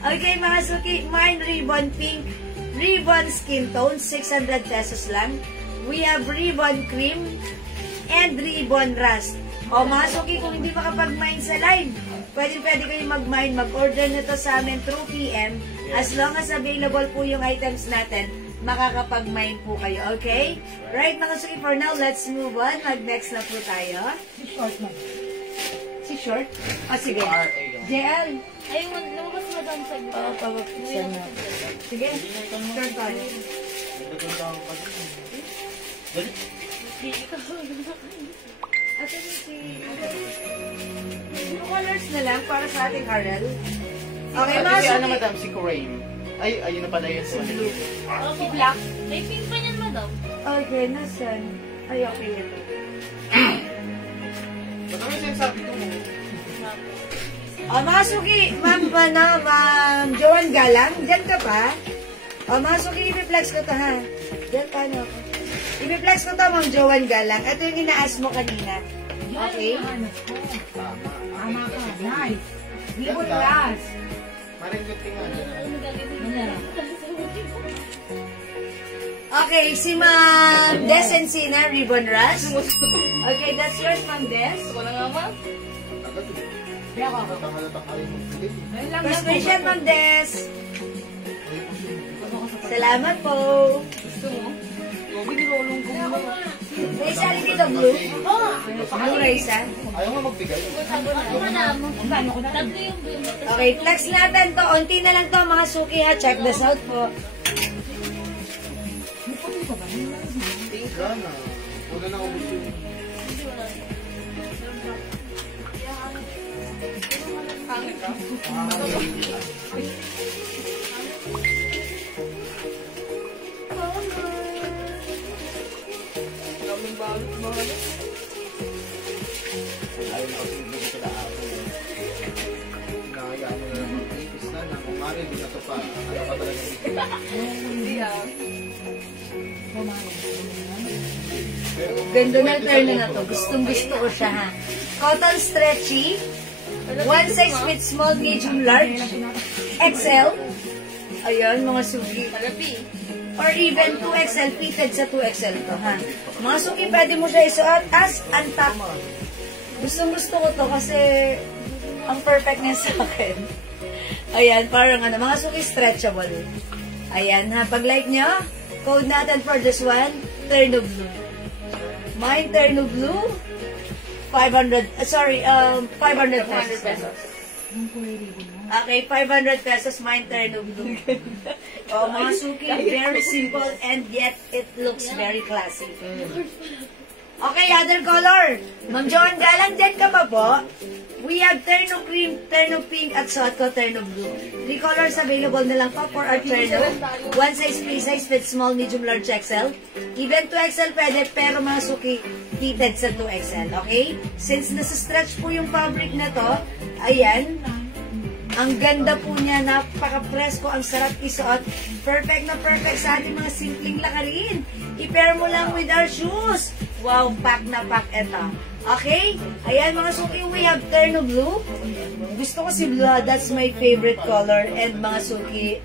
Okay, mga suki, mine Ribbon Pink. Ribbon Skin Tone, 600 pesos lang. We have Ribbon Cream and Ribbon Rust. O, mga suki, kung hindi makapag-mine sa live, pwede kayo mag-mine, mag-order nito sa amin through PM. As long as available po yung items natin, makakapag-mine po kayo, okay? Right, mga suki, for now, let's move on. Mag-next na po tayo. Si Short? O, sige. JL. Ayun, lumabas mo doon sa Oo, pabuksan mo. Sige, turn tayo. Ate si... Yung colors na lang para sa ating RL. Okay, mga Si ano suki. madam, si Corain. Ay, ayun na pala yun. Si Blue. Oh, si Black. May pink pa niyan, madam. Okay, nasan? Ay, okay ito. Ba't naman sinasabi ko mo? O, mga suki, Ma'am Joan Galang, dyan ka pa? O, mga suki, i-flex ko to, ha? Diyan, paano ako? I-flex ko to, Ma'am Joan Galang. Ito yung inaas mo kanina. Okay? Tama ka. Nice. Ribbon rush. Maringgit nga. Okay, si Ma'am Des Encina, Ribbon Rush. Okay, that's yours, Ma'am Des. Wala nga, ma. First question, Ma'am Des. Salamat po. Gusto mo? Gobi, nilolong ko mo. Raisa, alin dito, blue? Blue, Raisa. Ayaw mo magbigay. Okay, flex natin to. Unti na lang to, mga suki, ha. Check this out po. Wala na. Wala na ako gusto yun. Hangin ka? Daming balot, balot. Ayaw na ako bigay ko na ako. Hinahayaan mo na lang mag-ipis na. Kung mara, hindi na ito pa. Ayaw ka talaga bigay. Hindi ah. Ganda na turn na to. Gustong-gusto ko siya, ha. Cotton stretchy. One size fit small, medium, large. XL. Ayun, mga suki. Talapi. Or even 2XL, fitted sa 2XL to, ha. Mga suki, pwede mo siya isuot as untuck. Gustong-gusto ko to kasi ang perfect niya sa akin. Ayan, parang ano, mga suki stretchable. Ayan, ha. Pag like nyo, code natin for this one, Terno Blue. Mine, Terno Blue, 500 pesos. Okay, 500 pesos, mine, Terno Blue. Oh, mga suki, very simple and yet it looks very classy. Okay, other color. Ma'am Joan Galang, dyan ka ba po? We have Terno Cream, Terno Pink, at suot ko Terno Blue. 3 colors available na lang po for our Terno. One size, 3 size, fit small, medium, large, XL. Even 2XL pwede, pero mga suki, fitted sa 2XL, okay? Since nasa stretch po yung fabric na to, ayan, ang ganda po niya, napaka-presko, ang sarap isuot. Perfect na perfect sa ating mga simpleng lakarin. I-pair mo lang with our shoes. Wow, pack na pack ito. Okay? Ayan mga suki, we have Terno Blue. Gusto ko si blue, that's my favorite color. And mga suki,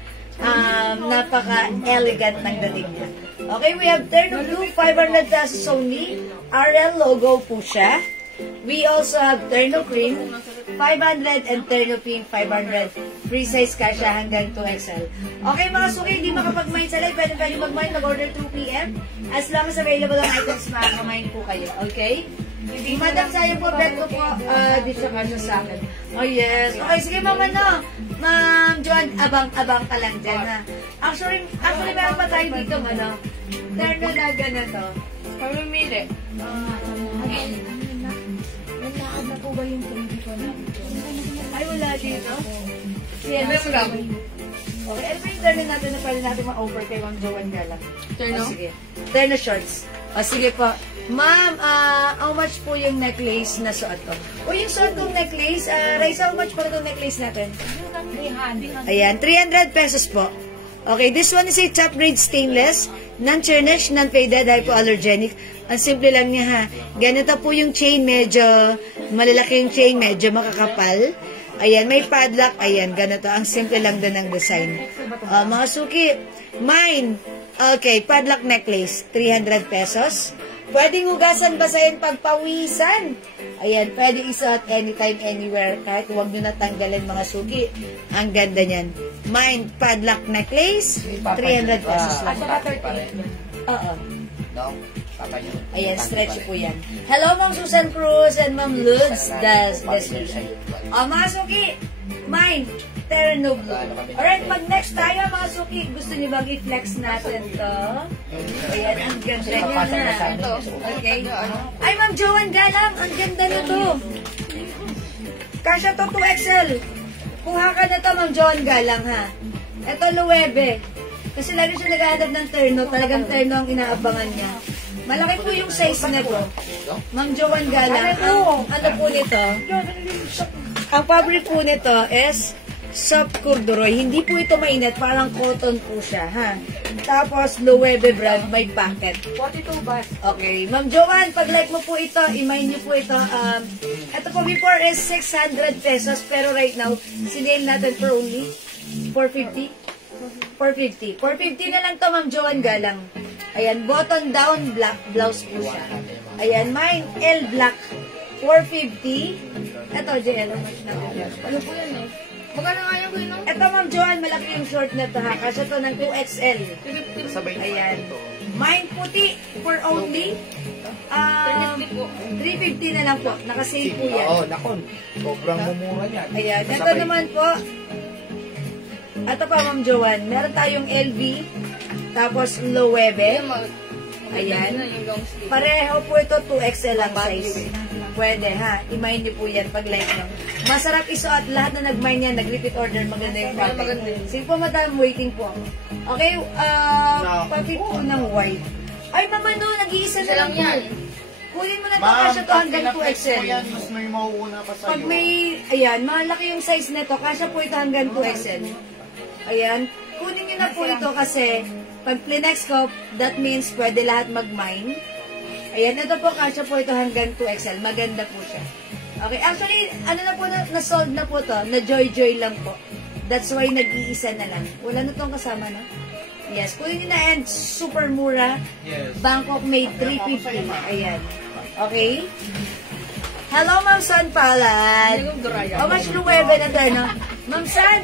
napaka-elegant ng dating niya. Okay, we have Terno Blue, 500 pesos only. RL logo po siya. We also have Terno Cream, 500, and Terno Pink, 500. Free size ka siya hanggang 2XL. Okay mga suki, hindi makapag-mine sa live. Pwede mag-mine, mag-order 2 p.m. As long as available ang items, makaka-mine po kayo. Okay? Madam, sayang po, bet ko po, di siya kasya sa akin. Oh yes. Okay, sige mama, no. Ma'am Joan, abang-abang ka lang dyan, ha. Actually, meron pa tayo dito, ano. Terno na ganito. Pamimili. Nalakad na po ba yung hindi ko na? Ay, wala dito. Meron lang. Okay, ano ba yung terno natin na pwede natin ma-offer kay Ma'am Joan Galang? Terno? Oh, sige. Terno shorts. O, sige po. Ma'am, how much po yung necklace na suot ko? O, yung suot kong necklace, Raisa, how much po itong necklace natin? 300. Ayan, 300 pesos po. Okay, this one is a top grade stainless, non-tarnished, non-faded, hypoallergenic. Ang simple lang niya, ha. Ganito po yung chain, medyo malalaki yung chain, medyo makakapal. Ayan, may padlock. Ayan, ganito. Ang simple lang din ng design. Mga suki, mine. Okay, padlock necklace, 300 pesos. Pwedeng hugasan, basahin, pagpawisan. Ayan, pwede isuot anytime, anywhere. Kahit huwag nyo natanggalin mga suki. Ang ganda niyan. Mine, padlock necklace, 300 pesos lang. Oo. No? Papa nyo. Ayan, stretch po yan. Hello, Ma'am Susan Cruz and Ma'am Ludes. Mga suki, mine, Terno Blue. Alright, mag-next tayo, mga suki. Gusto niyo bang i-flex natin to? Ayan, ang ganda niya na. Okay. Ay, Ma'am Joan Galang, ang ganda na to. Kasya to 2XL. Kuha ka na to, Ma'am Joan Galang, ha. Ito, 9. Kasi lagi siya naghahanap ng terno. Talagang terno ang inaabangan niya. Malaki po yung size na to. Ma'am Joan Galang, ang ano po nito? Ang fabric po nito is soft corduroy. Hindi po ito mainit, parang cotton po siya, ha? Tapos, Loewe brand, may packet. 42 bus. Okay. Ma'am Joanne, pag like mo po ito, i-mind niyo po ito. Ito po before is 600 pesos, pero right now, sinale natin for only 450. 450. 450 na lang to, Ma'am Joanne Galang. Ayan, button down, black blouse po siya. Ayan, mine, L black, 450. Ito, JL, how much na po? Ano po yan eh? Magkano nga yung kuya, no? Ito, Ma'am Joanne, malaki yung short na to, ha? Kasi ito ng 2XL. Sabay na Ayan. ito. Mine puti for only 350 po. 350 na lang po. Nakasale po yan. Oo, nakon. Sobrang mumura yan. Ayan. Ito Sabay. naman po. Ito pa, Ma'am Joanne. Meron tayong LV. Tapos Loewe. Ayan. Yung long sleeve. Pareho po ito 2XL ang size. Pwede ha. I-mind niyo po yan pag like nyo. Masarap isuot. Lahat na nag-mind yan. Nag-repeat order. Maganda yung pattern. Maganda. Sige po, madam. Waiting po ako. Okay. Papit po ng white. Ay, mama no. Nag-iisa Isa na lang lang yan. yan. Kunin mo na ito Ma'am, kasya to hanggang pag pinaplex 2XL. mo yan, mas may mauuna pa sa'yo. Pag may, ayan, malaki yung size nito, kasya po ito hanggang 2XL. Ayan, kunin nyo na po ito kasi pag plinex ko, that means pwede lahat mag-mine. Ayan, ito po, kasya po ito hanggang 2XL. Maganda po siya. Okay, actually, ano na po, na-sold na po to, na joy-joy lang po. That's why nag-iisa na lang. Wala na tong kasama, no? Yes, kunin nyo na and super mura. Yes. Bangkok made 350. Ayan. Okay? Hello, Ma'am San Palad. How much Loewe na tayo, no? Ma'am San,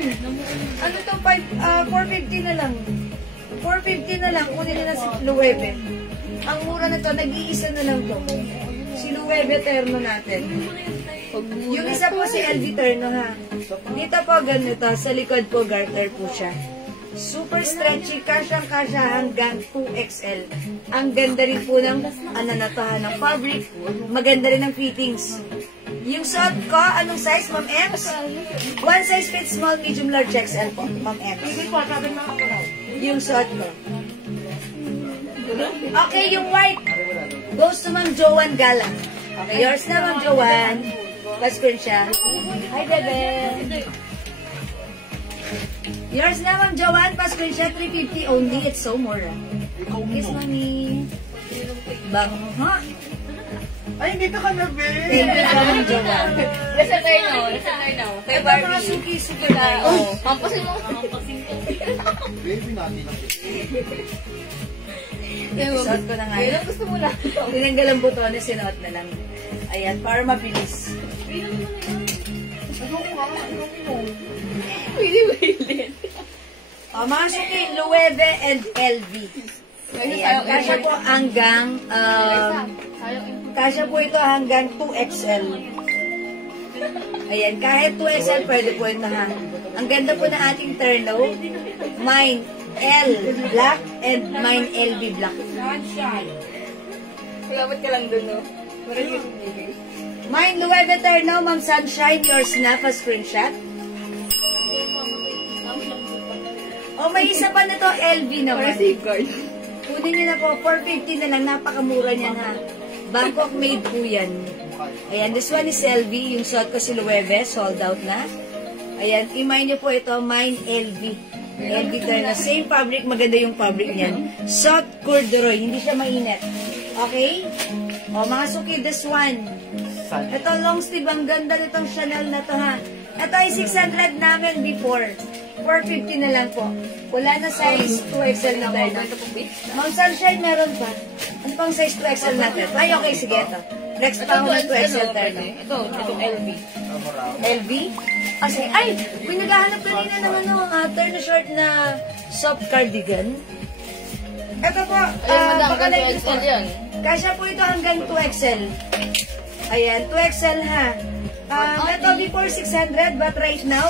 ano to? 450 na lang. 450 na lang. Kunin nyo na si Loewe. Ang mura na to, nag-iisa na lang to. Si Loewe Terno natin. Yung isa po si LV Terno, ha? Dito po, ganito. Sa likod po, garter po siya. Super stretchy, kasyang-kasya hanggang 2XL. Ang ganda rin po ng ananatahan ng fabric. Maganda rin ang fittings. Yung suot ko, anong size, Ma'am Ems? One size fits small, medium, large, XL po, Ma'am Ems. Yung suot ko. Okay, yung white goes to Ma'am Joanne Galang. Okay, yours na, Ma'am Joanne. Pa-screen siya. Hi, Bebe. Yours na, Ma'am Joanne. Pa-screenshot, 350 only. It's so mura. Kiss, Mami. Bang, ha? Ay, hindi ka na, babe. Thank you, Ma'am Joanne. Listen tayo now. Listen tayo now. Kay Ito mga Barbie. suki-suki na. Oh, pampasin mo. Pampasin mo. Baby natin ang Suot ko na nga. Kailan gusto mo lang ito? Tinanggal ang butones, sinuot na lang. Ayan, para mabilis. Pwede, pwede. Mga suki, Loewe and LV. Ayan, kasya po hanggang, kasya po ito hanggang 2XL. Ayan, kahit 2XL, pwede po ito ha. Ang ganda po na ating terno. Mine L black and mine LV black. Salamat ka lang dun, no? Maraming yung Mine Loewe terno, Ma'am Sunshine, yours na pa screenshot. O, may isa pa na to, LV naman. safeguard. Kunin nyo na po, 450 na lang, napakamura niyan ha. Bangkok made po yan. Ayan, this one is LV, yung suot ko si Loewe, sold out na. Ayan, i-mine nyo po ito, mine LV. LV na same fabric, maganda yung fabric niyan. Soft corduroy, hindi siya mainit. Okay? O, mga suki, this one. Ito long sleeve, ang ganda nitong Chanel na to ha. Ito ay 600 namin before. 450 na lang po. Wala na size 2XL na tayo. Ma'am Sunshine, meron pa. Ano pang size 2XL natin? Ay, okay, sige, ito. Next pa ako ng 2XL tayo. Ito LV. LV? Kasi, ay, may naghahanap kanina ng ano, turn short na soft cardigan. Ito po, baka na ito po. Kasya po ito hanggang 2XL. Ayan, 2XL ha. Ito before 600, but right now,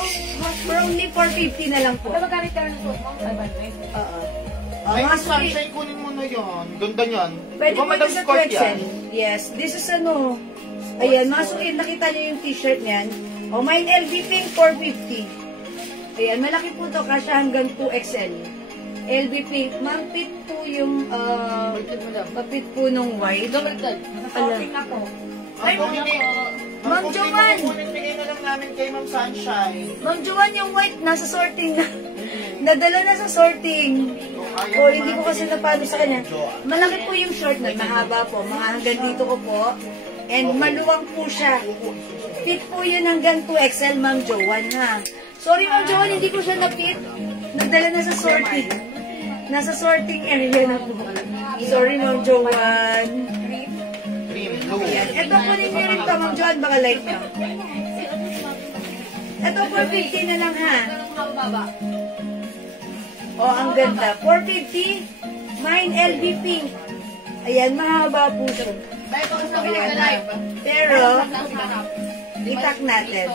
for only 450 na lang po. Ito magkano tayo ng suot mo? 500. Oo. Ay, Mga Miss suki, Sunshine, kunin mo na yan. Ganda niyan. pwede Di ba po ito Madam sa Scott 2XL. yan? Yes, this is ano. Ayan, mga suki, nakita niyo yung t-shirt niyan. O, mine LV Pink 450. Ayan, malaki po to, kasya hanggang 2XL. LV Pink, mampit po yung, mapit po nung white. Ito magkano? Ala. Ay, hindi. Ma'am Joanne. Bigay na lang namin kay Ma'am Sunshine. Ma'am Joanne, yung white nasa sorting na. Nadala na sa sorting. O, hindi ko kasi napano sa kanya. Malaki po yung short na, mahaba po. Mga hanggang dito ko po. And maluwang po siya. Fit po yun hanggang 2XL, Ma'am Joanne, ha. Sorry, Ma'am Joanne, hindi ko siya na-fit. Nadala na sa sorting. Nasa sorting area na po. Sorry, Ma'am Joanne. Cream blue. Ayan. Ito po rin rin pa, Ma'am Joanne, baka like nyo. Ito, 450 na lang, ha. Oh, ang ganda. 450. Mine LB pink. Ayan, mahaba po siya. Ayan. Pero, itak natin.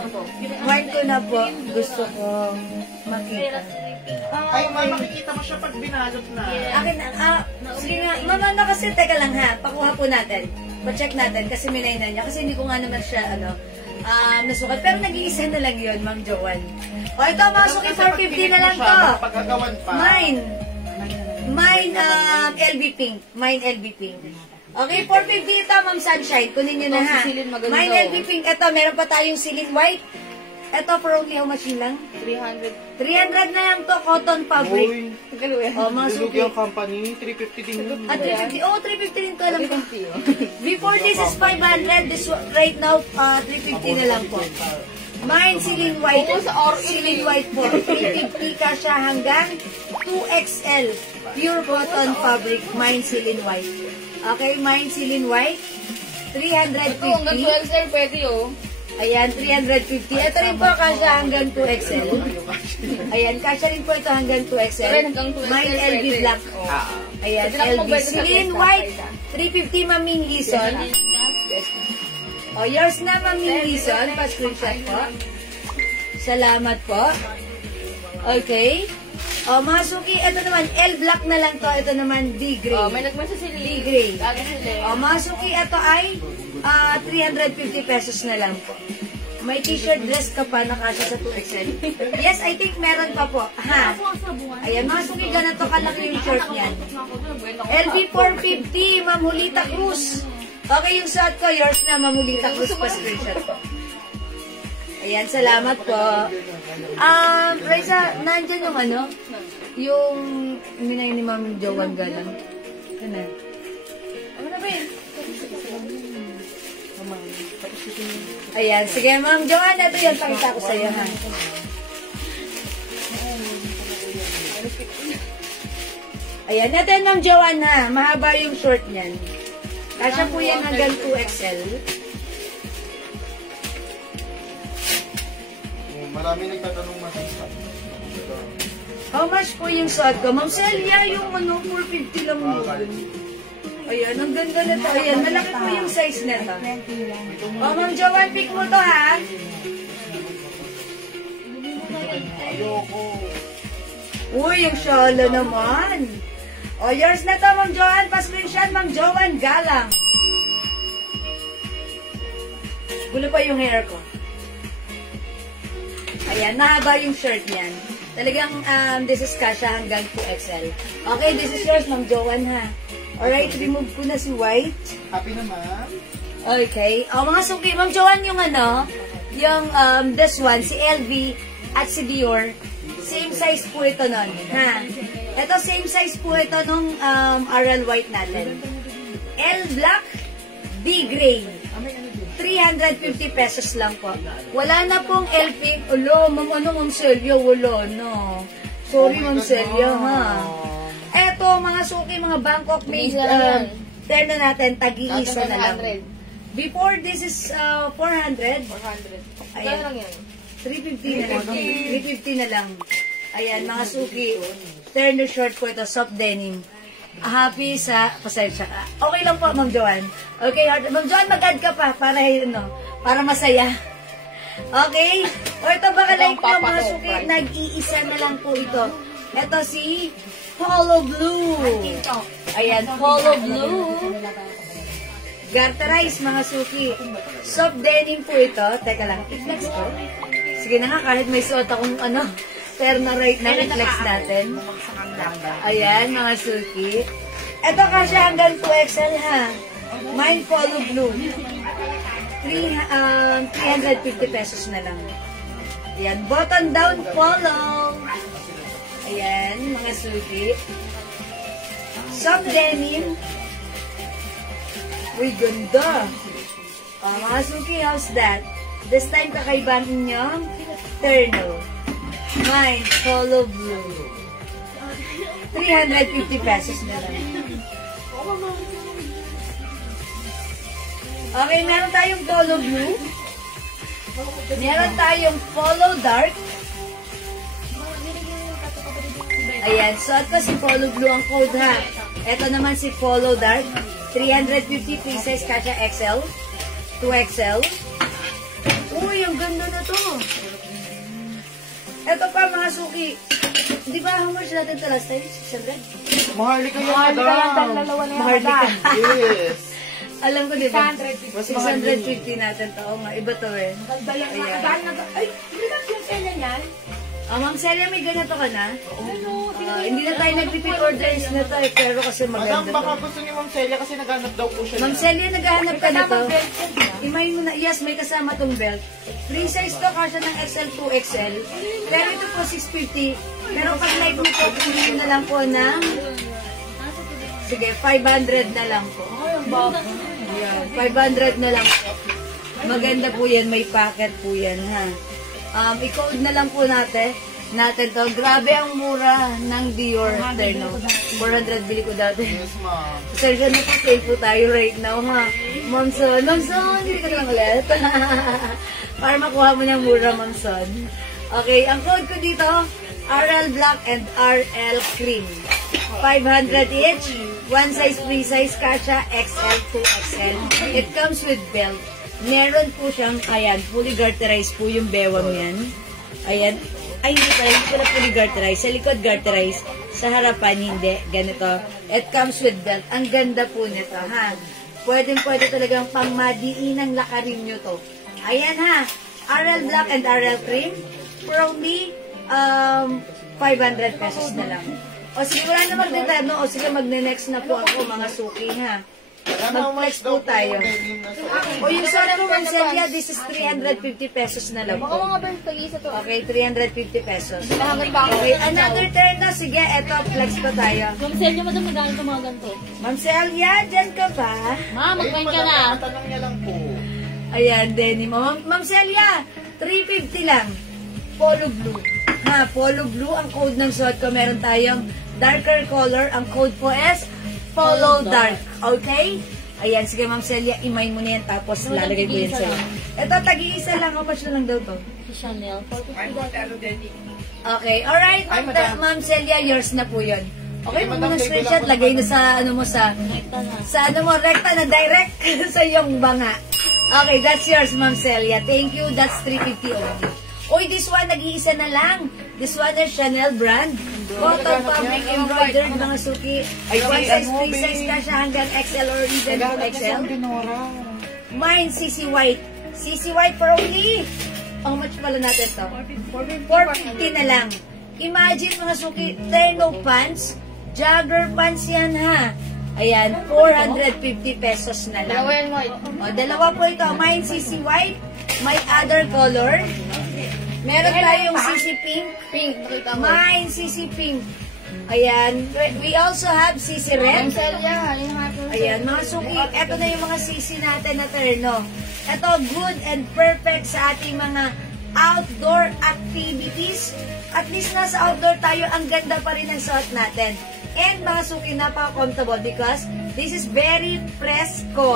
Mine ko na po. Gusto ko makita. Ay, ma'am, makikita mo siya pag binalot na. Akin na, sige nga. Mama na kasi, teka lang ha. Pakuha po natin. Pa-check natin kasi minay na niya. Kasi hindi ko nga naman siya, nasukat. Pero nag-iisa na lang yun, Ma'am Joanne. O, ito, masukin 450 na lang to. Pagkagawan pa. Mine, LB pink. Mine, LB pink. Okay, 450 ito, Ma'am Sunshine. Kunin nyo na ha. Mine, LB pink. Ito, meron pa tayong silin white. Ito, for only how much lang? 300. 300 na lang to, cotton fabric. Uy, O, mga Dulog suki. yung company, 350 din yun. 350. Oh, 350 din to, alam ko. Before this is 500, this right now, 350 na lang po. Mine, silin white. Silin white po. 350 ka siya hanggang 2XL. Pure cotton fabric. Mine, silin white. Okay, mine, silin white. 350. pwede oh. Ayan, 350. Ito rin po, kasya hanggang 2XL. Ayan, kasya rin po ito hanggang 2XL. Mine, LB black. Ayan, LB. Silin white. 350, Ma'am Min Lison. O, yours na, Ma'am Min Lison. Pa-screenshot po. Salamat po. Okay. O, mga suki, ito naman, L black na lang to. Ito naman, D gray. Oh, may nagmasa sila. D gray. Sila. O, mga suki, ito ay 350 pesos na lang po. May t-shirt dress ka pa nakasya sa 2XL. Yes, I think meron pa po. Ha? Ayan, mga suki, ganito kalaki yung short niyan. LB 450, Ma'am Julita Cruz. Okay, yung suot ko, yours na, Ma'am Julita Cruz, pa screenshot po. Ayan, salamat po. Raisa, nandyan yung yung minay ni Ma'am Joanne Galang. Ano? Ano na ba yun? Ayan, sige Ma'am Joanne, ito yung pakita ko sa iyo, ha? Ayan, ito yung Ma'am Joanne, ha? Mahaba yung short niyan. Kasya po yan hanggang 2XL. Marami nagtatanong masisa. How much po yung suot ko? Ma'am Celia, yung 450 lang mo. Ayan, ang ganda na to. Ayan, malaki po yung size na to. O, Ma'am Joanne, pick mo to, ha? Ayoko. Uy, yung sholo naman. O, yours na to, Ma'am Joanne. Pa-screenshot, Ma'am Joanne Galang. Gulo pa yung hair ko. Ayan, nahaba yung shirt niyan. Talagang, this is kasha hanggang 2XL. Okay, this is yours, Ma'am Joanne, ha? Alright, remove ko na si white. Happy naman. Okay. O, mga suki, Ma'am Joanne, yung yung this one, si LV at si Dior, same size po ito nun, ha? Ito, same size po ito nung RL white natin. L black, D gray. 350 pesos lang po. Wala na pong L pink. Ulo, Ma'am Celia, wala, no. Sorry, Ma'am Celia, ha? Eto, mga suki, mga Bangkok made, terno natin, tag-iisa na lang. Before, this is 400. 400. Ayan. Lang yan. 350 na lang. 350 na lang. Ayan, mga suki. Terno short po ito, soft denim. Happy sa pasensya ka. Okay lang po, Ma'am Joanne. Okay, Ma'am Joanne, mag-add ka pa para, para masaya. Okay? O ito, baka like po, mga suki, nag-iisa na lang po ito. Ito si Polo Blue. Ayan, Polo Blue. Garterize, mga suki. Soft denim po ito. Teka lang, i-flex ko. Sige na nga, kahit may suot akong terno right na, i-flex natin. Ayan, mga suki. Ito kasi hanggang 2XL, ha? Mine Polo Blue. 350 pesos na lang. Ayan, button down polo. Ayan, mga suki. Soft denim. Uy, ganda. Mga suki, how's that? This time, kakaibahan ninyong terno. Mine, polo blue. 350 pesos na lang. Okay, meron tayong polo blue. Meron tayong polo dark. Ayan, suot ko si polo blue ang code ha. Ito naman si polo dark. 350 free size kasha XL. 2XL. Uy, ang ganda na to. Ito pa mga suki. Di ba how much natin ito last time? 600? Maharlika yan, madam. Maharlika. Yes. Alam ko, di ba? 650 natin to. Oo nga, iba to eh. Ayan. Ay, hindi ba yung sila niyan? Ma'am Celia, may ganito ka na? Hindi na tayo nag-repeat orders na to eh, pero kasi Madam, maganda baka to. gusto niyo Ma'am Celia kasi naghanap daw po siya. Ma'am Celia, naghahanap ka na to. Imay mo na, yes, may kasama tong belt. Free size to, kasya ng XL, 2XL. Pero ito po, 650. Pero pag live mo po, piliin na lang po ng... Sige, 500 na lang po. Ayan, 500 na lang po. Maganda po yan, may packet po yan, ha. I-code na lang po natin to. Grabe ang mura ng Dior terno. 400 bili ko dati. Yes, ma'am. Sir, na po sale po tayo right now, ha. Ma'am Son, hindi ka lang ulit. Para makuha mo ng mura, Ma'am Son. Okay, ang code ko dito, RL Black and RL Cream. 500 each. One size, free size, kasha, XL, 2XL. It comes with belt. Meron po siyang, ayan, fully garterized po yung bewang yan. Ayan. Ay, hindi pala fully garterized. Sa likod garterized. Sa harapan, hindi. Ganito. It comes with belt. Ang ganda po nito, ha. Pwede talagang pangmadiinang lakarin nyo to. Ayan, ha. RL Black and RL Cream. For only, 500 pesos na lang. O sige, wala na magdeterno. O sige, magne-next na po ako, mga suki, ha. Mag-flex po tayo. O yung suot ko, Ma'am Celia, this is 350 pesos na lang po. Mga belt, pag-isa to. Okay, 350 pesos. Bahagan ba ako? Okay, another turn na. Sige, eto, flex pa tayo. Ma'am Celia, madam, magkano ito mga ganito? Ma'am Celia, dyan ka ba? Ma'am, mag-find ka na. Tanong niya lang po. Ayan, Denny. Ma'am Celia, 350 lang. Polo blue. Ha, polo blue ang code ng suot ko. Meron tayong darker color. Ang code po is Polo Dark. Okay? Ayan, sige Ma'am Celia, imay mo na yan. Tapos lalagay ko yan sa'yo. Ito, tagi-isa lang. How much na lang daw to? Si Chanel, 450. Okay, alright. Ma'am Celia, yours na po yun. Okay, mo na screenshot, lagay na sa ano mo sa ano mo, rekta na direct sa iyong banga. Okay, that's yours, Ma'am Celia. Thank you. That's 350 only. Oy, this one, nag-iisa na lang. This one is Chanel brand. Cotton fabric embroidered, mga suki. One size, free size ka siya hanggang XL or even 2XL. Mine, CC White. CC White for only, how much pala natin to? 450 na lang. Imagine, mga suki, terno pants. Jogger pants yan, ha. Ayan, 450 pesos na lang. Dalawa yan, white. O, dalawa po ito. Mine, CC White. May other color. Meron tayong CC Pink. Pink, nakita mo. Mine, CC Pink. Ayan. We also have CC Ma'am Red. Celia, yung natin. Ayan, mga suki. Ito na yung mga CC natin na terno. Ito, good and perfect sa ating mga outdoor activities. At least nasa outdoor tayo, ang ganda pa rin ang suot natin. And mga suki, napaka-comfortable because this is very fresco.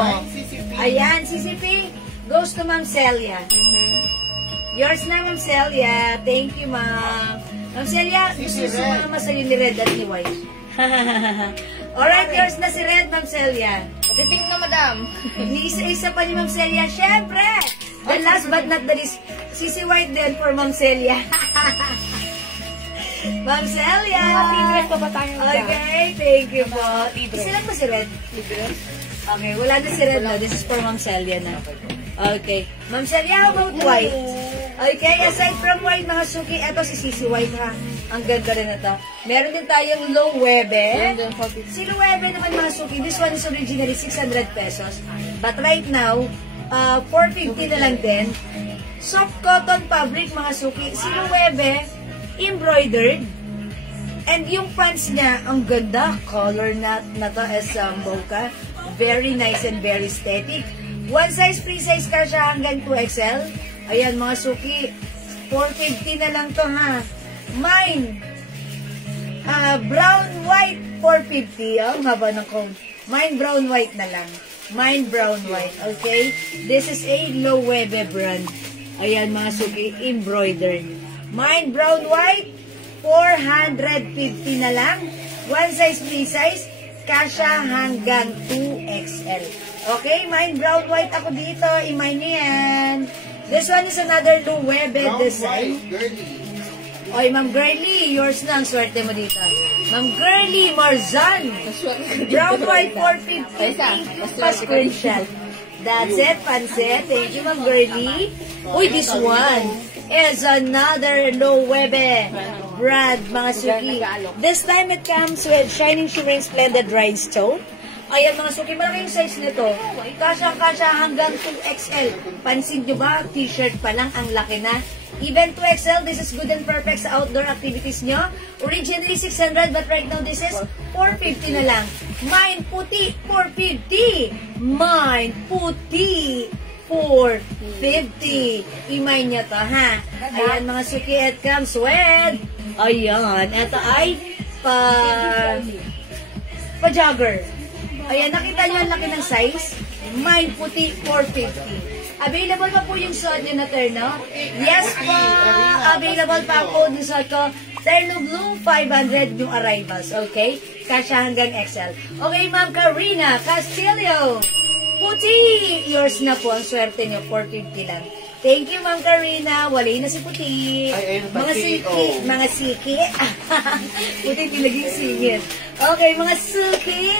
Ayan, CCP goes to Ma'am Celia. Yours na, Ma'am Celia. Thank you, Ma'am. Ma'am Celia, gusto sumama sa'yo ni Red at ni White. Alright, yours na si Red, Ma'am Celia. Pink na, madam. Isa-isa pa ni Ma'am Celia. Siyempre, the last but not the least, si White din for Ma'am Celia. Ma'am Celia. Dress pa ba tayo? Okay, thank you po. Isa lang ba si Red? Okay, wala na si Red na. This is for Ma'am Celia na. Okay. Ma'am Celia, how about White? Okay, aside from White, mga suki, eto si Sisi White, ha. Ang ganda rin na to. Meron din tayong low webe. Si low webe naman, mga suki, this one is originally 600 pesos. But right now, 450 na lang din. Soft cotton fabric, mga suki. Sinuwebe, embroidered. And yung pants niya, ang ganda. Color na to as mocha. Very nice and very aesthetic. One size, free size ka siya hanggang 2XL. Ayan, mga suki. 450 na lang to, ha. Mine. Brown, white, 450. Oh, haba ng cone. Mine, brown, white na lang. Mine, brown, white. Okay? This is a Loewe brand. Ayan, mga suki. Embroidered. Mine, brown, white, 450 na lang. One size, free size. Kasha hanggang 2XL. Okay? Mine, brown, white ako dito. I-mine niyo yan. This one is another Loewe design. Oy, Ma'am Girly, yours na ang swerte mo dito. Ma'am Girly Marzan. Brown, white, 450. Thank you pa screenshot. That's it, Pansit. Thank you, Ma'am Girly. Uy, this one is another Loewe brand, mga suki. This time it comes with Shining Shimmering Splendid Rhinestone. Ayan, mga suki, malaki yung size nito. Kasya hanggang 2XL. Pansin nyo ba, t-shirt pa lang, ang laki na. Even 2XL, this is good and perfect sa outdoor activities nyo. Originally 600, but right now this is 450 na lang. Mine puti, 450. Mine puti, 450. I-mine nyo to, ha? Ayan, mga suki, it comes with, ayan, ito ay pa-jogger. Ayan, nakita nyo ang laki ng size? Mine puti, 450. Available pa po yung suot nyo na terno? Yes po! Available pa po yung suot ko. Terno Blue, 500 yung arrivals, okay? Kasya hanggang XL. Okay, Ma'am Karina Castillo. Puti! Yours na po. Ang swerte nyo, 450 lang. Thank you, Ma'am Karina. Walay na si Puti. Mga siki. Mga siki. Puti, pinaging singit. Okay, mga suki.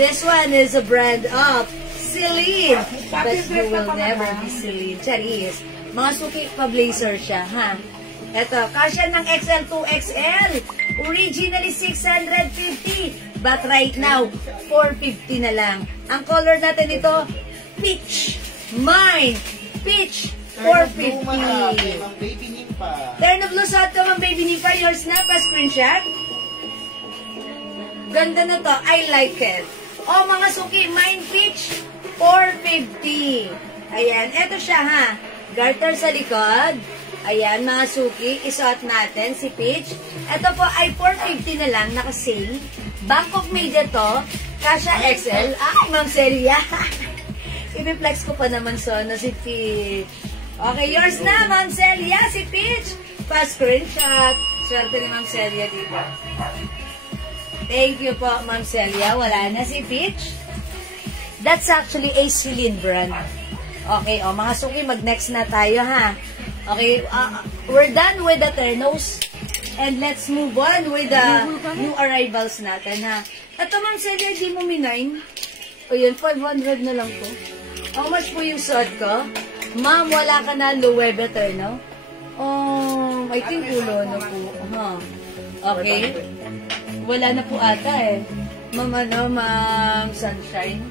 This one is a brand of Celine. But you will never be Celine. Charis. Mga suki, pa-blazer siya, ha? Ito, kasya ng XL to XL. Originally 650. But right now, 450 na lang. Ang color natin ito, peach. Mine. Peach. 450. Turn of blue sa ito, Ma'am Baby Nipa. Yours na, pa-screenshot. Ganda na to. I like it. O, mga suki, mine peach, 450. Ayan, eto siya, ha. Garter sa likod. Ayan, mga suki, isuot natin si peach. Eto po ay 450 na lang, naka-sale. Bangkok made ito. Kasha XL. Ay, Ma'am Celia. I-reflex ko pa naman si peach. Okay, yours na, Ma'am Celia, si peach. Pa-screenshot. Swerte ni Ma'am Celia dito. Thank you po, Ma'am Celia. Wala na si Peach. That's actually a Celine brand. Okay, o mga suki, mag-next na tayo, ha? Okay, we're done with the ternos. And let's move on with the new arrivals natin, ha? Ito, Ma'am Celia, di mo minine. O yun, 500 na lang po. How much po yung suot ko? Ma'am, wala ka na Loewe terno? I think ulo na po. Okay. Wala na po ata eh. Ma'am Sunshine.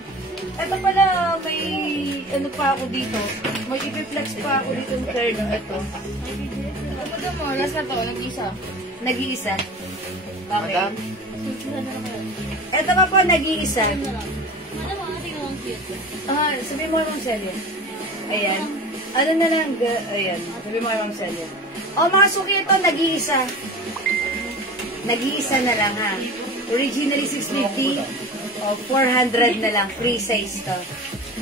Ito pala, may pa ako dito. May i-flex pa ako dito ng terno. Ito. Ano mo? Last na to, nag-iisa. Nag-iisa? Okay. Ito pa po, nag-iisa. Ano mo, ating ang cute. Sabihin mo Ma'am Celia. Ayan. Ano na lang, ayan. Sabihin mo Ma'am Celia. Mga suki ito, nag-iisa. Nag-iisa na lang, ha. Originally 650, 400 na lang. Free size to.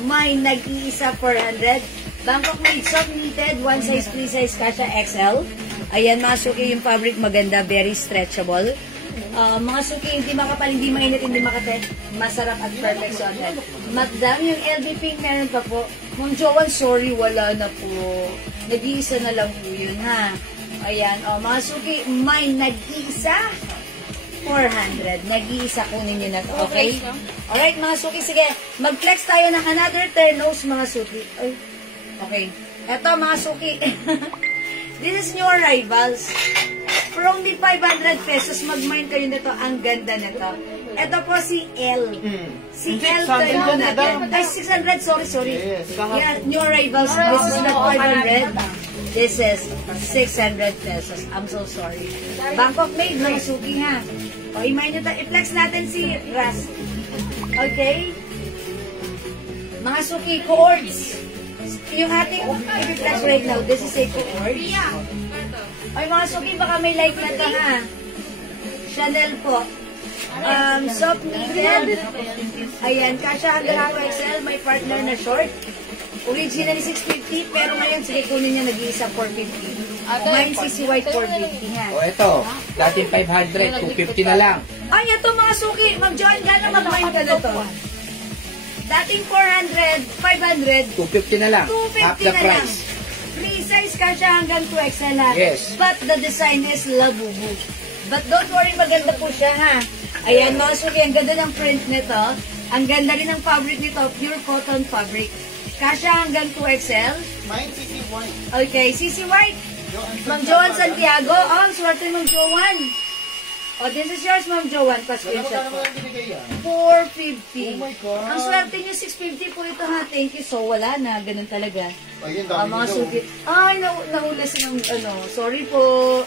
May nag-iisa 400. Bangkok made soft knitted, one size, free size, kasha XL. Ayan, mga suki, yung fabric maganda, very stretchable. Mga suki, hindi makapal, hindi mainit, hindi makapet. Masarap at perfect so agad. Madam, yung LB pink meron pa po. Ma'am Joan, sorry, wala na po. Nag-iisa na lang po yun, ha. Ayan, mga suki, may nag-iisa 400. Nag-iisa, kunin nyo na to, okay? Alright, mga suki, sige. Mag-flex tayo ng another ternos, mga suki. Ay, okay. Eto, mga suki. This is new arrivals. For only 500 pesos, mag-mine kayo nito. Ang ganda nito. Ito po si L. Si Hindi, L sabi turn ko on na natin. daw. Ay, 600. Sorry. Yes. Yeah, new arrivals. This is not 500. This is 600 pesos. I'm so sorry. Bangkok made, mga suki ha. O, imayin nyo i-flex natin si Ras. Okay? Mga suki, cohorts. Yung ating i-flex right now, this is a cohort. Ay, mga suki, baka may like na ito ha. Chanel po. Soft knitted. Ayan, kasha hanggang ako XL, may partner na short. Originally 650, pero ngayon sige kunin niya nag-iisa 450. Mine CC White 450 ha. O ito, dating 500, 250 na lang. Ay, ito mga suki, mag-join ka na mag-join ka na to. Dating 400, 500, 250 na lang. Half 250 the na lang. price. Free size kasha hanggang 2XL ha. Yes. But the design is labubu. But don't worry, maganda po siya ha. Ayan mga suki, ang ganda ng print nito. Ang ganda rin ng fabric nito, pure cotton fabric. Kasha hanggang 2XL. Mine CC White. Okay, CC White. Ma'am Joan Santiago. Oh, ang swerte Ma'am Joan. Oh, this is yours, Ma'am Joan. Pa-screenshot Kano po. lang binigay yan? 450. Oh my God. Ang swerte niyo, 650 po ito ha. Thank you. So, wala na. Ganun talaga. Ayun, dami Mga nito. suki. Ay, nahula silang, sorry po.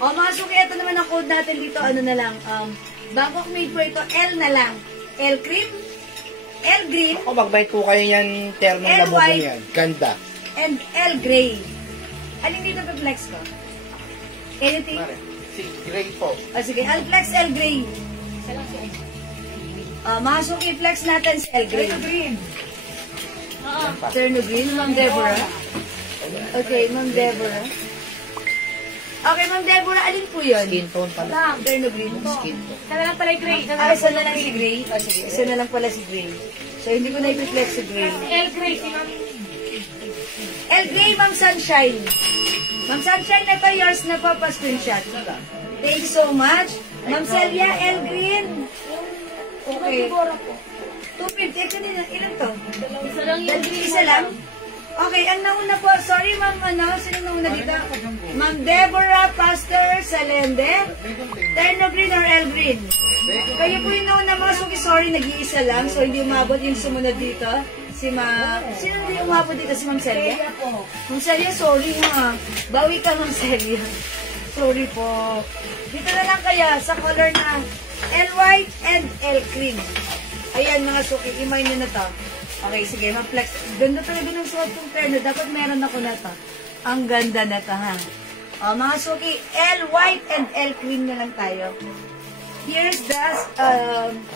Mga suki, ito naman ang code natin dito. Ano na lang. Bangkok made po ito. L na lang. L cream. L green. Ako, magbait po kayo yan, ternong And labubong white. yan. Ganda. And L gray. Alin dito pa flex ko? Anything? Si Gray po. Sige, I'll flex L gray. Mga suki, flex natin si L gray. Terno green, Ma'am Deborah. Okay, Ma'am Deborah. Okay, Ma'am Deborah, alin po yun? Skin tone pala. Terno green po. Skin tone. Sana lang pala yung gray. Isa na lang si gray. Sige, isa na lang pala si gray. So, hindi ko na i-flex si gray. El gray, si Ma'am. L gray, Ma'am Sunshine. Ma'am Sunshine, ito yours na po pa-screenshot. Thank you so much. Ma'am Celia, L green. Okay. 250. Kanina, ilan to? Isa lang yung Isa lang? Okay, ang nauna po, sorry ma'am, sino nauna dito? Ma'am Deborah Pastor Salende, Terno Green or El Green? Kayo po yung nauna mga suki, sorry, nag-iisa lang, so hindi umabot yung sumunod dito. Sino hindi umabot dito? Si Ma'am Celia? Ma'am Celia, sorry ha. Bawi ka, Ma'am Celia. Sorry po. Dito na lang kaya, sa color na L white and L cream. Ayan mga suki, imay nyo na to. Okay, sige, ma-flex. Ganda talaga ng suot kong terno. Dapat meron ako na to. Ang ganda na to, ha? Mga suki, L white and L cream na lang tayo. Here's the,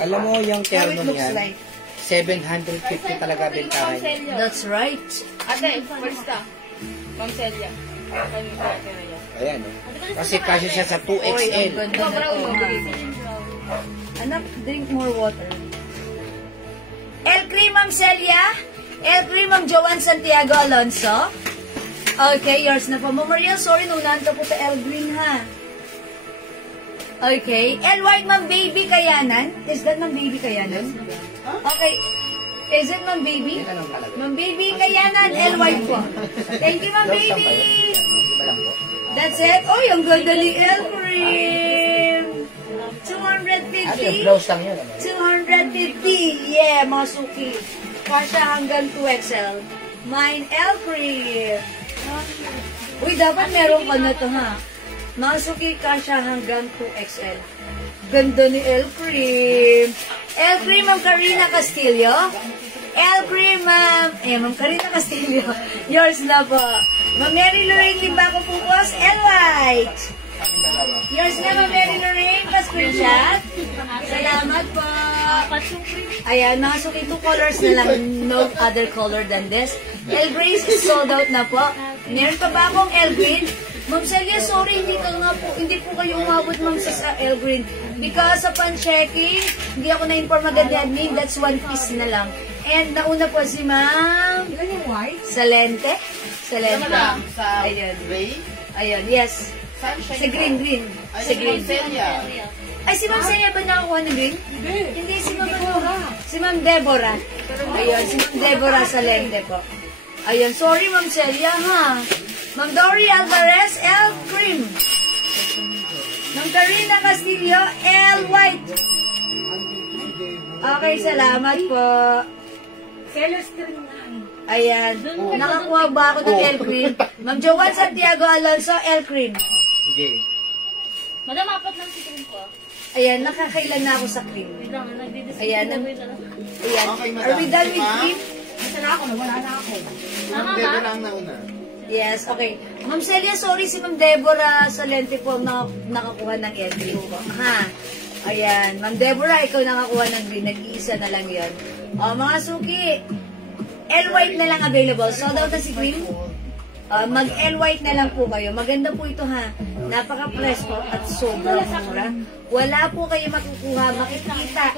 Alam mo, yung how terno it looks niyan, like. 750 talaga bentahan. That's right. Ate, first ka. Ma'am Celia. Ano yung ate na yan? Ayan, kasi kasi siya sa Oy, ang 2XL. ganda na to, ha? Anak, drink more water. El Cream, Ma'am Celia. El Cream, Ma'am Joan Santiago Alonso. Okay, yours na po. Memorial, sorry, nunahan ka po sa El Green, ha? Okay. El White, Ma'am Baby Kayanan. Is that Ma'am Baby Kayanan? Okay. Is it Ma'am Baby? Ma'am Baby Kayanan, El White po. Thank you, Ma'am Baby. That's it. Oh, yung ganda ni El Cream. 250. Blouse lang yun. 250. Yeah, mga suki. Kasha hanggang 2XL. Mine, El Cream. Uy, dapat meron ka na to, ha? Mga suki, kasha hanggang 2XL. Ganda ni El Cream. El Cream, Ma'am Karina Castillo. El Cream, Ma'am. Ma'am Karina Castillo. Yours na po. Ma'am Mary Lorraine Limbaco Pupos. El White. Yours na, Ma'am Mary Lorraine. Pa-screenshot. Salamat po. Ayan, mga suki, 2 colors na lang. No other color than this. El Grace is sold out na po. Meron pa ba akong El Green? Ma'am Celia, sorry, hindi po kayo umabot, Ma'am, sa El Green. Because upon checking, hindi ako na-inform agad ni admin, that's 1 piece na lang. And nauna po si Ma'am Salente. Salente. Ayan. Gray? Ayan, yes. Si Green. Si Green. Celia. Ay, si Ma'am Celia ba nakakuha ng green? Hindi, si Ma'am Deborah. Si Ma'am Deborah. Ayun, si Ma'am Deborah Salente po. Ayun, sorry Ma'am Celia, ha? Ma'am Dory Alvarez, L Cream. Ma'am Karina Castillo, L White. Okay, salamat po. Seller screen na. Ayan. Nakakuha ba ako ng L-Cream? Ma'am Joanne Santiago Alonso, L-Cream. Sige. Madam, apat lang si cream ko. Ayan, nakakailan na ako sa cream. Wait lang, nagdidiscuss Ayan, na. Ayan. Okay, madam. Are we done with Lima? cream? Isa na ako, wala na ako. Tama Debe ba? lang na una. Yes, okay. Ma'am Celia, sorry si Ma'am Deborah Salente po na nakakuha ng L-Cream po. Ha? Ayan. Ma'am Deborah, ikaw nakakuha ng green. Nag-iisa na lang yon. O, mga suki. L-White na lang available. Sold out na si cream. Mag-L-White na lang po kayo. Maganda po ito ha. Napaka-presko at sobrang mura. Wala po kayo makukuha, makikita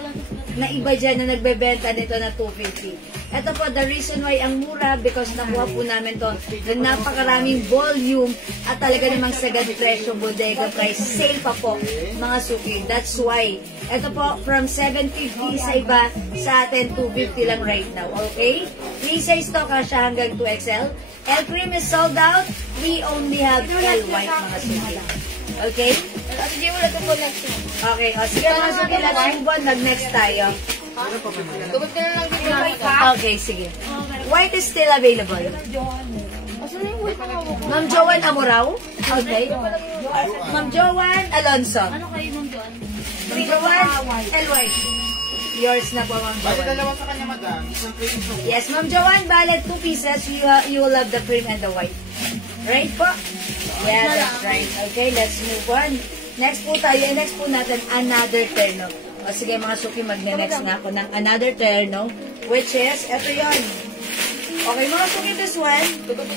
na iba dyan na nagbebenta nito na 250. Ito po, the reason why ang mura, because nakuha po namin to ng napakaraming volume at talaga namang sagad presyo, bodega price, sale pa po, mga suki. That's why. Ito po, from 750 sa iba, sa atin 250 lang right now. Okay? 3 size to, kasya hanggang 2XL. L-Cream is sold out. We only have L-White, mga suki. Okay? Hindi mo na ito po next one. Okay, o sige mga suki, let's move on. Nag-next tayo. Tugod ka na lang dito. Okay, sige. White is still available. Asan na yung white na hawak ko? Ma'am Joanne Amorao. Okay. Ma'am Joanne Alonso. Ano kayo nung doon? Ma'am Joanne and White. Yours na po, Ma'am Bali Joanne. dalawa sa kanya, madam. Isang cream so. Yes, Ma'am Joanne, valid 2 pieces. You will have the cream and the white. Right po? Yeah, that's right. Okay, let's move on. Next po tayo, next po natin, another terno. O sige mga suki, magne-next nga ako ng another terno, which is, eto yon. Okay, mga suki, this one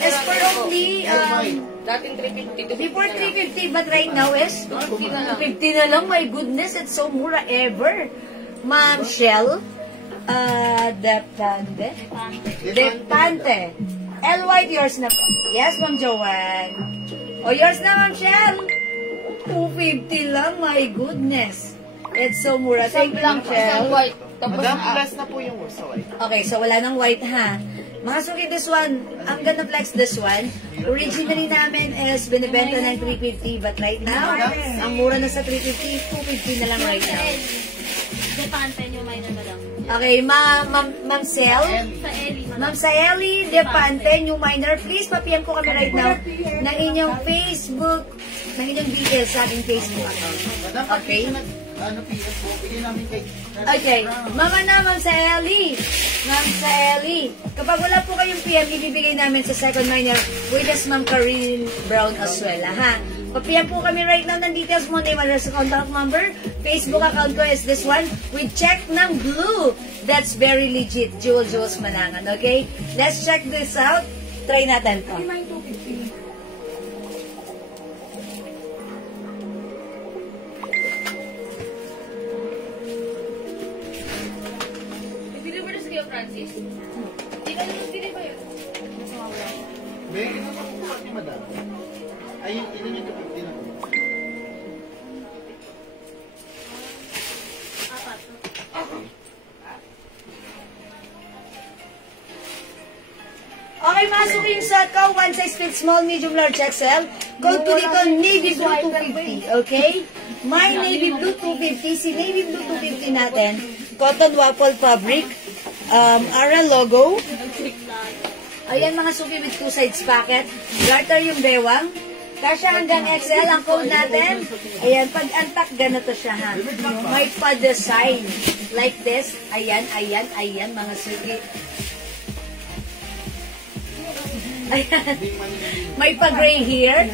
is for only, Dating 350. before 350, but right now is 250 na lang. My goodness, it's so mura ever. Ma'am Shell, Depante. L-White, yours na po. Yes, Ma'am Joanne. O, yours na, Ma'am Shell. 250 lang, my goodness. It's so mura. Thank you, Ma'am Shell. white. Tapos, Madam, plus na po yung sa white. Okay, so wala nang white ha. Mga suki, this one, I'm gonna flex this one. Originally namin is binibenta ng 350, but right now, ang mura na sa 350, 250 na lang right now. Depante yung minor na lang. Okay, Ma'am Sel, Sa Ellie. Ma'am Saeli Depante, new minor, please pa-PM ko kami right now ng inyong Facebook, ng inyong details sa aking Facebook account. Madam, Okay. ano PS po, bigyan namin kay... Okay, Mama na, Ma'am Saeli. Ma'am Saeli, kapag wala po kayong PM, ibibigay namin sa second minor, which is Ma'am Karine Brown Asuela, ha? Pa-PM po kami right now ng details mo, name, address, contact number. Facebook account ko is this one, with check ng blue. That's very legit, Jewel Jules Manangan, okay? Let's check this out. Try natin to. Bili mo na sa kayo, Francis. Hindi ka naman bili ba yun? May naman po ni madam. Ay, ilan yung 250 lang. Apat. Okay, masok yung set ko. One size fits small, medium, large, XL. Code ko dito, Navy Blue 250. Okay? My Navy Blue 250. Si Navy Blue 250 natin. Cotton waffle fabric. Ara logo. Ayan mga suki with two sides packet. Garter yung bewang. Kasya hanggang XL ang code natin. Ayan, pag antak, ganito siya ha. May pa-design. Like this. Ayan, ayan, ayan mga suki. Ayan. May pa-gray here,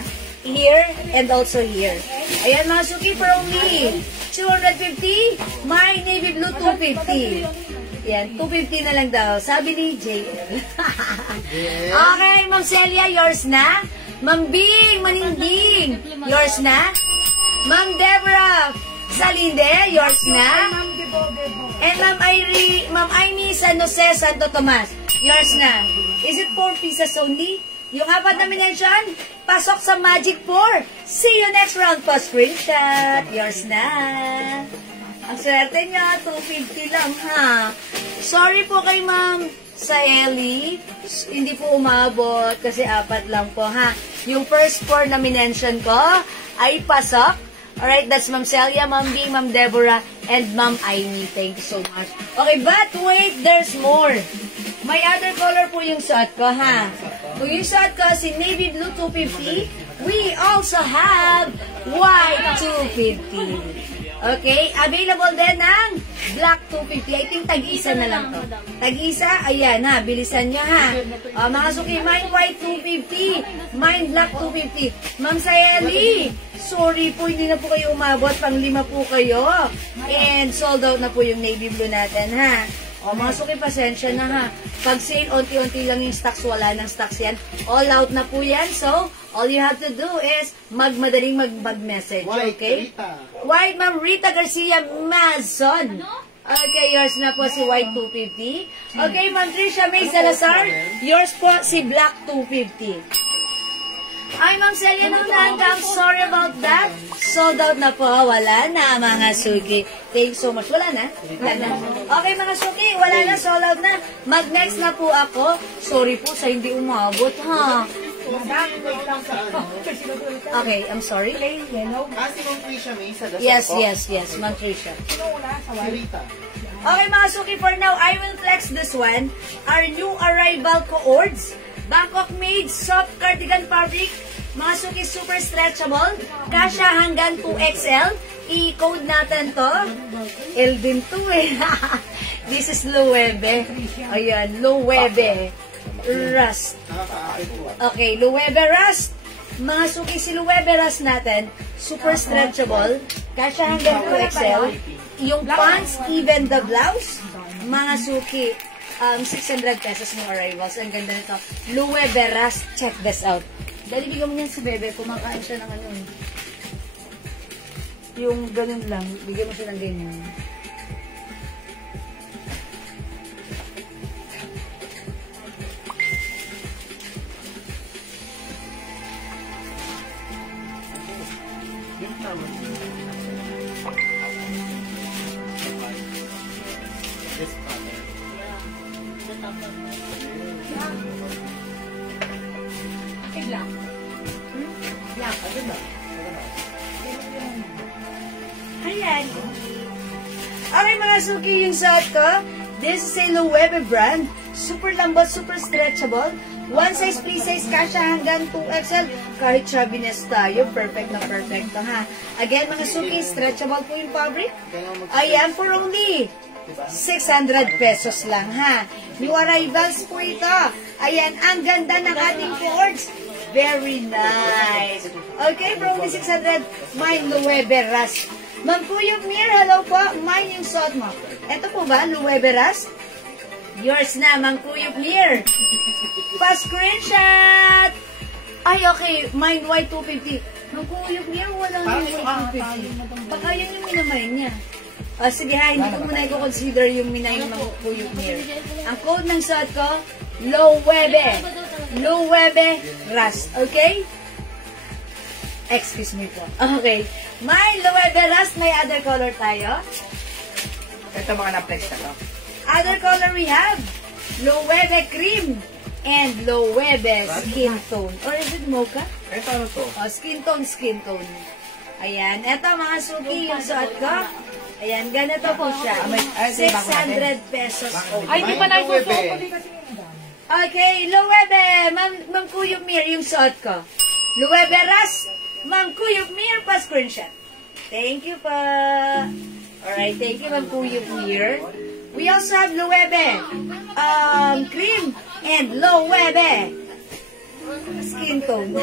and also here. Ayan mga suki, for only 250, my navy blue 250. Ayan, 250 na lang daw. Sabi ni JL. Okay, Ma'am Celia, yours na. Ma'am Bing, Maninding, yours na. Ma'am Deborah Salinde, yours na. And Ma'am Aimee San Jose Santo Tomas, yours na. Is it 4 pieces only? Yung apat na minensyon, pasok sa Magic 4. See you next round po. Screenshot. Yours na. Ang swerte niya, 250 lang ha. Sorry po kay Ma'am Saeli. Hindi po umabot kasi apat lang po ha. Yung first 4 na minention ko ay pasok. Alright, that's Ma'am Celia, Ma'am B, Ma'am Deborah, and Ma'am Aimee. Thank you so much. Okay, but wait, there's more. May other color po yung suot ko, ha? Kung yung suot ko, si Navy Blue 250, we also have white 250. Okay, available din ng black 250. I think tag-isa na lang to. Tag-isa, ayan ha, bilisan nyo ha. Mga suki, mine white 250, mine black 250. Ma'am Sayeli, sorry po, hindi na po kayo umabot, pang 5 po kayo. And sold out na po yung navy blue natin ha. Mga suki, pasensya na ha. Pag sale, onti-onti lang yung stocks, wala ng stocks yan. All out na po yan, so all you have to do is madaling mag-message, okay? White, Ma'am Rita Garcia Mazon. Okay, yours na po si White 250. Okay, Ma'am Tricia May Salazar, yours po si Black 250. Ay, Ma'am Celia Nunanga, I'm sorry about that. Sold out na po. Wala na, mga suki. Thank you so much. Wala na? Wala na. Okay, mga suki, wala na, sold out na. Mag-next na po ako. Sorry po sa hindi umabot, ha? Okay, I'm sorry. Kasi Ma'am Tricia May sa Yes, Ma'am Tricia. Okay, mga suki, for now, I will flex this one. Our new arrival coords. Bangkok made soft cardigan fabric. Mga suki, super stretchable. Kasya hanggang 2XL. I-code natin to. L din to eh. This is Loewe. Ayan, Loewe. Rust. Okay, Loewe Rust. Mga suki, si Loewe Rust natin, super stretchable. Kasya hanggang 2XL. Yung pants, even the blouse. Mga suki, 600 pesos ng arrivals. Ang ganda nito. Loewe Rust. Check this out. Dali, bigyan mo yan si Bebe. Kumakain siya ng ano. Yung ganun lang. Bigyan mo siya ng ganyan. Yung tama. This pattern. Black. Black. Ano ba? Ayan. Okay, mga suki, yung suot ko. This is a Loewe brand. Super lambot, super stretchable. One size, free size, kasha hanggang 2XL. Kahit chubiness tayo, perfect na perfect to, ha. Again, mga suki, stretchable po yung fabric. Ayan, for only 600 pesos lang, ha. New arrivals po ito. Ayan, ang ganda ng ating coords. Very nice. Okay, for only 600, mine Loewe Rust. Ma'am Kuyog Mir, hello po. Mine yung suot mo. Ito po ba, Loewe Rust? Yours na, Ma'am Kuyog Mir. Pa-screenshot! Ay, okay. Mine white 250. Ma'am Kuyog Mir, walang yung white 250. Baka yun yung minamay niya. Sige ha, hindi ko muna i-consider yung minay ng Ma'am Kuyog Mir. Ang code ng suot ko, Loewe. Loewe Rust. Okay? Excuse me po. Okay. May Loewe Rust, may other color tayo. Ito mga na-flex na to. Other color we have Loewe Cream and Loewe Skin Tone. Or is it mocha? Ito ano to? Skin tone, skin tone. Ayan. Ito mga suki, yung suot ko. Ayan, ganito po siya. 600 pesos. Ay, di pa na ito. Okay, Loewe, Ma'am Kuyog Mir, yung suot ko. Loewe Rust, Ma'am Kuyog Mir, pa-screenshot. Thank you pa. Alright, thank you Ma'am Kuyog Mir. We also have Loewe Cream and Loewe Skin Tone.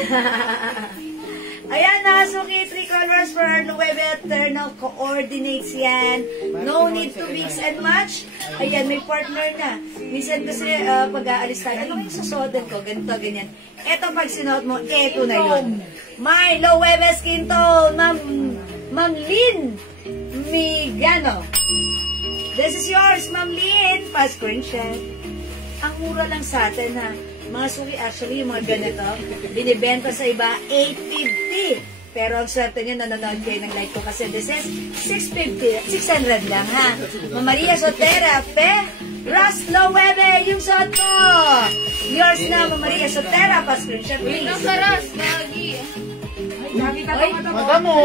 Ayan na, suki, 3 colors for our Loewe Eternal Coordinates yan. No need to mix and match. Ayan, may partner na. Minsan kasi pag-aalis tayo, ano yung susuotin ko? Ganito, ganyan. Eto pag sinuot mo, eto na yun. My Loewe Skin Tone, Ma'am Lynn Migano. This is yours, Ma'am Lynn. Pa-screenshot. Ang mura lang sa atin, ha. Mga suki, actually, yung mga ganito, binibenta sa iba, 850. Pero ang swerte nyo, nanonood kayo ng live ko kasi this is 650, 600 lang, ha. Ma'am Maria Sotera, Ras Loewe, yung suot ko. Yours na, Maria Sotera. Pa-screenshot, please. Nasa ras, lagi. Oy, Madam mo!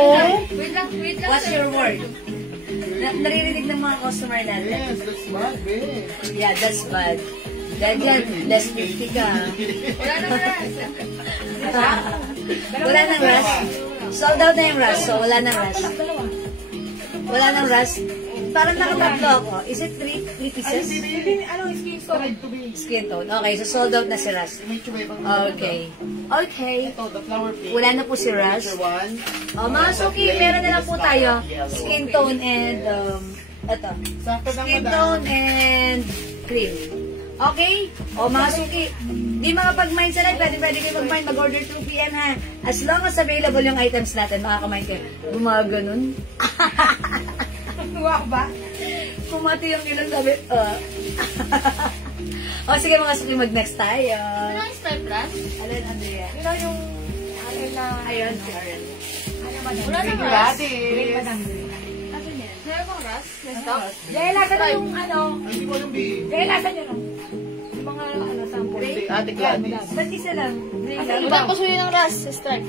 Wait lang. what's your word? Naririnig ng mga customer natin. Yes, that's bad, babe. Yeah, that's bad. Dahil yan, less 50 ka. Wala nang ras. Wala nang rush. Sold out na yung rush, so wala nang rush. Wala nang rush. Parang nakatatlo ako. Is it 3 pieces? Skin tone. Okay, so sold out na si Rush. May chumay pang Okay. Okay. Ito, the flower pink. Wala na po si Rush. Picture one. Mga Suki, meron na lang po tayo. Skin tone and, ito. Sakto na, Skin madam. tone and cream. Okay? O mga Suki, di makapag-mind sa live, pwede kayo mag-mind, mag-order 2 p.m. ha. As long as available yung items natin, makakamind kayo. Gumaganon. Huwag ba? Kumati yung ilang sabi, O sige mga Suki, mag-next tayo. Ano yung stripe ras? Alin, Andrea? Yun yung, ano na, Ayun, si Aaron. Wala nang ras. Gratis. Meron bang ras? May stock? Lasa na yung, ano, Ay, hindi ko alam, babe. lasa nyo, no? Yung mga, ano, sample. Ate Gladys. Ba't isa lang? Wala pa sulit ng ras sa stripe.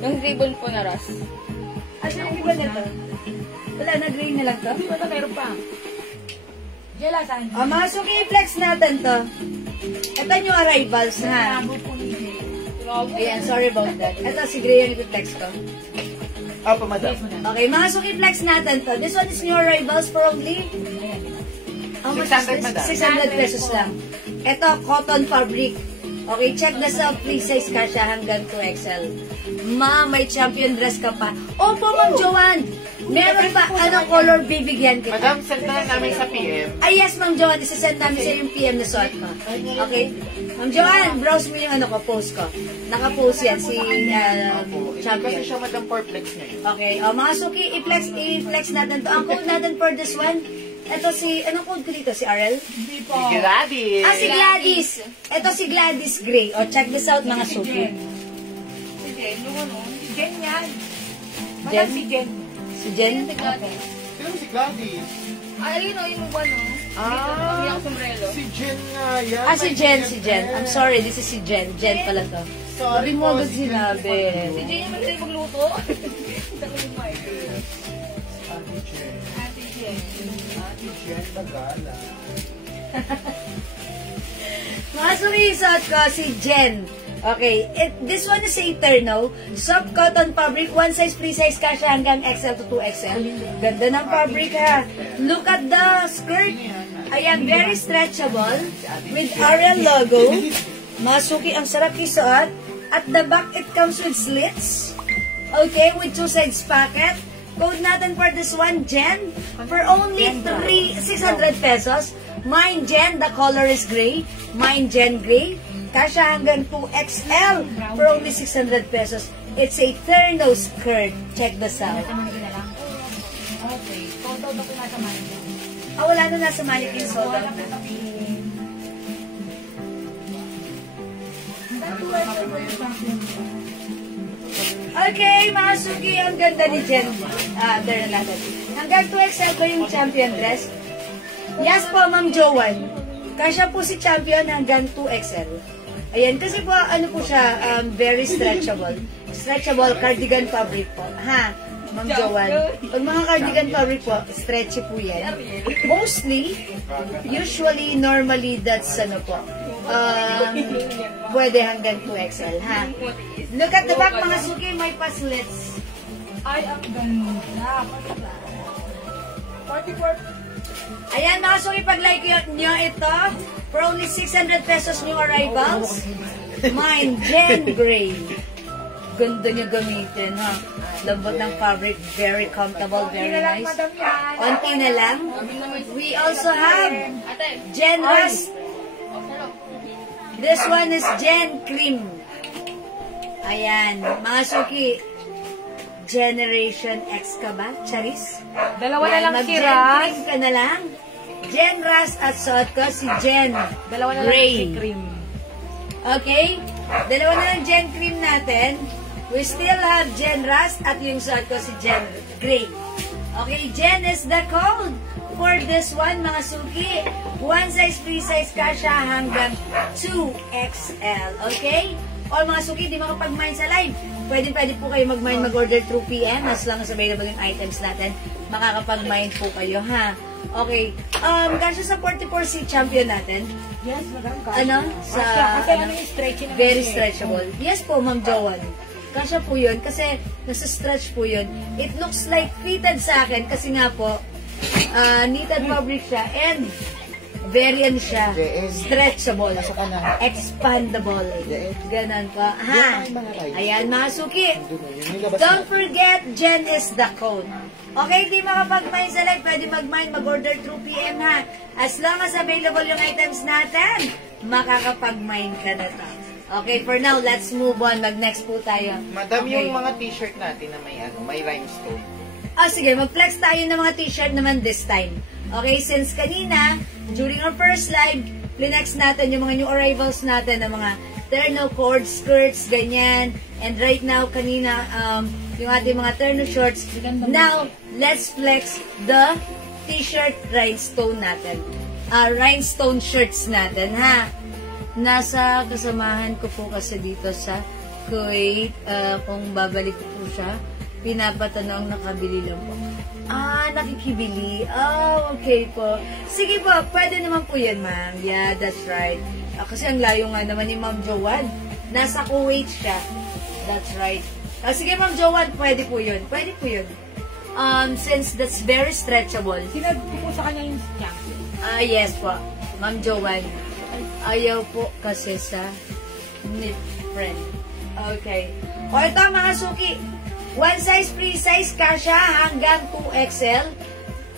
Yung ribbon po na ras. Asa yung iba nito? Wala na, gray na lang to? Hindi ko na meron pa. Lasa nyo. O mga Suki, i-flex natin to. Ito yung arrivals ha. Ayan, sorry about that. Ito si Gray yung i-flex ko. Apa, madam. Okay, mga Suki, flex natin to. This one is new arrivals for only... How much is 600, this? madam. 600 pesos lang. Ito, cotton fabric. Okay, check the self, free size ka siya hanggang 2XL. Ma, may champion dress ka pa. Opo, Ma'am Joanne! Meron pa, anong color bibigyan kita? Madam, send na namin sa PM. Ay, yes, Ma'am Joanne. Isasend namin sa yung PM na suot ko. Okay? Ma'am Joanne, browse mo yung ano ko, post ko. Naka-post yan, si champion. Kasi siya, madam, for flex niya. Okay. O, mga Suki, i-flex natin to. Ang code natin for this one, ito si, anong code ko dito? Si RL? Gladys. Ah, si Gladys. Ito si Gladys Gray. O, check this out, mga Suki. Sige, yung ano? Jen yan. Jen? Madam si Jen. Si Jen? Sino si Gladys? Ay, yun o, yung ano? Ah, Yung sombrero. si Jen nga yan. Ah, si Jen. I'm sorry, this is si Jen. Jen pala to. Sabi Sorry mo po, agad si Jen. sinabi. Si Jane yung magaling magluto. Ate Jen. Ate Jen. Ate Jen, Tagala. Mga sumisot ko, si Jen. Okay, this one is Eterno. Soft cotton fabric, one size, free size ka siya hanggang XL to 2XL. Ganda ng fabric ha. Look at the skirt. Ayan, very stretchable. With Ariel logo. Mga Suki, ang sarap isuot. At the back, it comes with slits. Okay, with 2 sides pocket. Code natin for this one, Jen. For only 600 pesos. Mine, Jen, the color is gray. Mine, Jen, gray. Kasha hanggang 2XL for only 600 pesos. It's a Terno skirt. Check this out. Okay. Total na po nasa mannequin. Ah, wala na nasa mannequin. Sold out na. Okay, mga Suki, ang ganda ni Jen. There na natin. Hanggang 2XL ko yung champion dress. Yes po, Ma'am Joanne. Kasya po si champion hanggang 2XL. Ayan, kasi po, ano po siya, very stretchable. Stretchable cardigan fabric po. Ha, Ma'am Joanne. Pag mga cardigan fabric po, stretchy po yan. Mostly, usually, normally, that's ano po, pwede hanggang 2XL, ha? Look at the back, mga Suki, may pa-slits. Ay, ang ganda. 44. Ayan, mga Suki, pag-like nyo ito, for only 600 pesos new arrivals. Mine, Jen Gray. Ganda niya gamitin, ha? Lambot ng fabric, very comfortable, very nice. Madam yan. Konti na lang. We also have Ate. Jen Rust. This one is Jen Cream. Ayan, mga Suki, Generation X ka ba? Charis? Dalawa na lang si Mag-Gen Ras. Cream ka na lang. Jen Ras at suot ko si Jen Dalawa na lang Gray. si Cream. Okay? Dalawa na lang Jen Cream natin. We still have Jen Ras at yung suot ko si Jen Gray. Okay, Jen is the code. for this one, mga suki, one size, free size ka siya hanggang 2XL. Okay? O mga suki, di makapag-mine sa live. Pwede po kayo mag-mine, mag-order through PM as long as available yung items natin. Makakapag-mine po kayo, ha? Okay. Kasya sa 44C champion natin. Yes, madam. Ano? Sa, Kasi ano yung stretchy naman. very stretchable. Yes po, Ma'am Joanne. Kasya po yun. Kasi nasa stretch po yun. It looks like fitted sa akin. Kasi nga po, knitted fabric siya. And very ano siya. Stretchable. Expandable. Ganon po. Ha? Ayan, mga suki. Don't forget, Jen is the code. Okay, di makapag-mine sa live, pwede mag-mine, mag-order through PM, ha? As long as available yung items natin, makakapag-mine ka na to. Okay, for now, let's move on. Mag-next po tayo. Madam, Okay. yung mga t-shirt natin na may rhinestone. Sige, mag-flex tayo ng mga t-shirt naman this time. Okay, since kanina, during our first live, flex natin yung mga new arrivals natin, ng mga terno cord skirts, ganyan. And right now, kanina, yung ating mga terno shorts. Now, let's flex the t-shirt rhinestone natin. Rhinestone shirts natin, ha? Nasa kasamahan ko po kasi dito sa Kuwait, kung babalik ko po siya, pinapatanong nakabili lang po. Nakikibili. Okay po. Sige po, pwede naman po yan, ma'am. Yeah, that's right. Kasi ang layo nga naman ni Ma'am Joanne. Nasa Kuwait siya. That's right. Sige, Ma'am Joanne, pwede po yun. Pwede po yun. Since that's very stretchable. Sinabi ko po sa kanya yung champion. Yes po. Ma'am Joanne. Ayaw po kasi sa knit friend. Okay. O ito mga suki. One size, free size ka siya hanggang 2XL.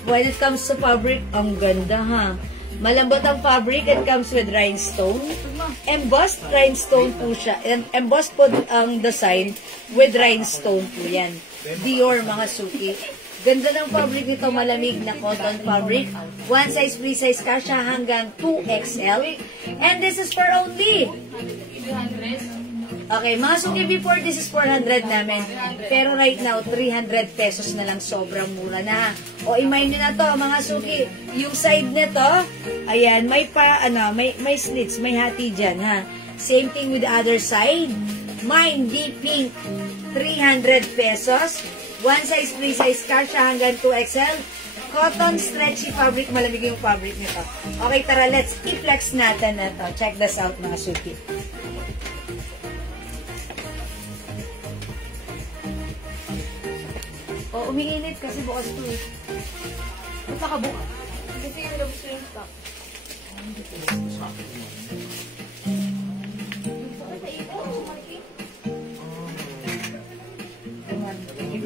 When it comes to fabric, ang ganda ha. Malambot ang fabric. It comes with rhinestone. Embossed rhinestone po siya. Embossed po ang design with rhinestone po yan. Dior mga suki. Ganda ng fabric nito, malamig na cotton fabric. One size, free size ka siya hanggang 2XL. And this is for only 300. Okay, mga suki, before this is 400 namin. Pero right now, 300 pesos na lang. Sobrang mura na. O, i-mind nyo na to, mga suki. Yung side nito, ayan, may may slits, may hati dyan, ha. Same thing with the other side. Mine, deep pink, 300 pesos. One size, free size ka siya hanggang 2XL. Cotton, stretchy fabric, malamig yung fabric nito. Okay, tara, let's i-flex natin na to. Check this out, mga suki. Umiinit kasi bukas ito eh. Ba't nakabukas? Kasi yung labas ko yung stock.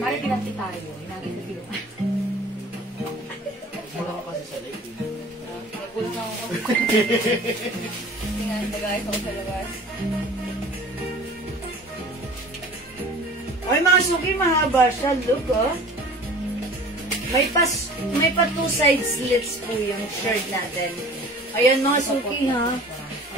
Mari pinanti tayo. Nakikita. Wala ko kasi sa live. Nagulang ako. Tingnan, nagayos ako sa labas. Ay, mga suki, mahaba siya. Look, oh. May pa two side slits po yung shirt natin. Ayan, mga suki, ha.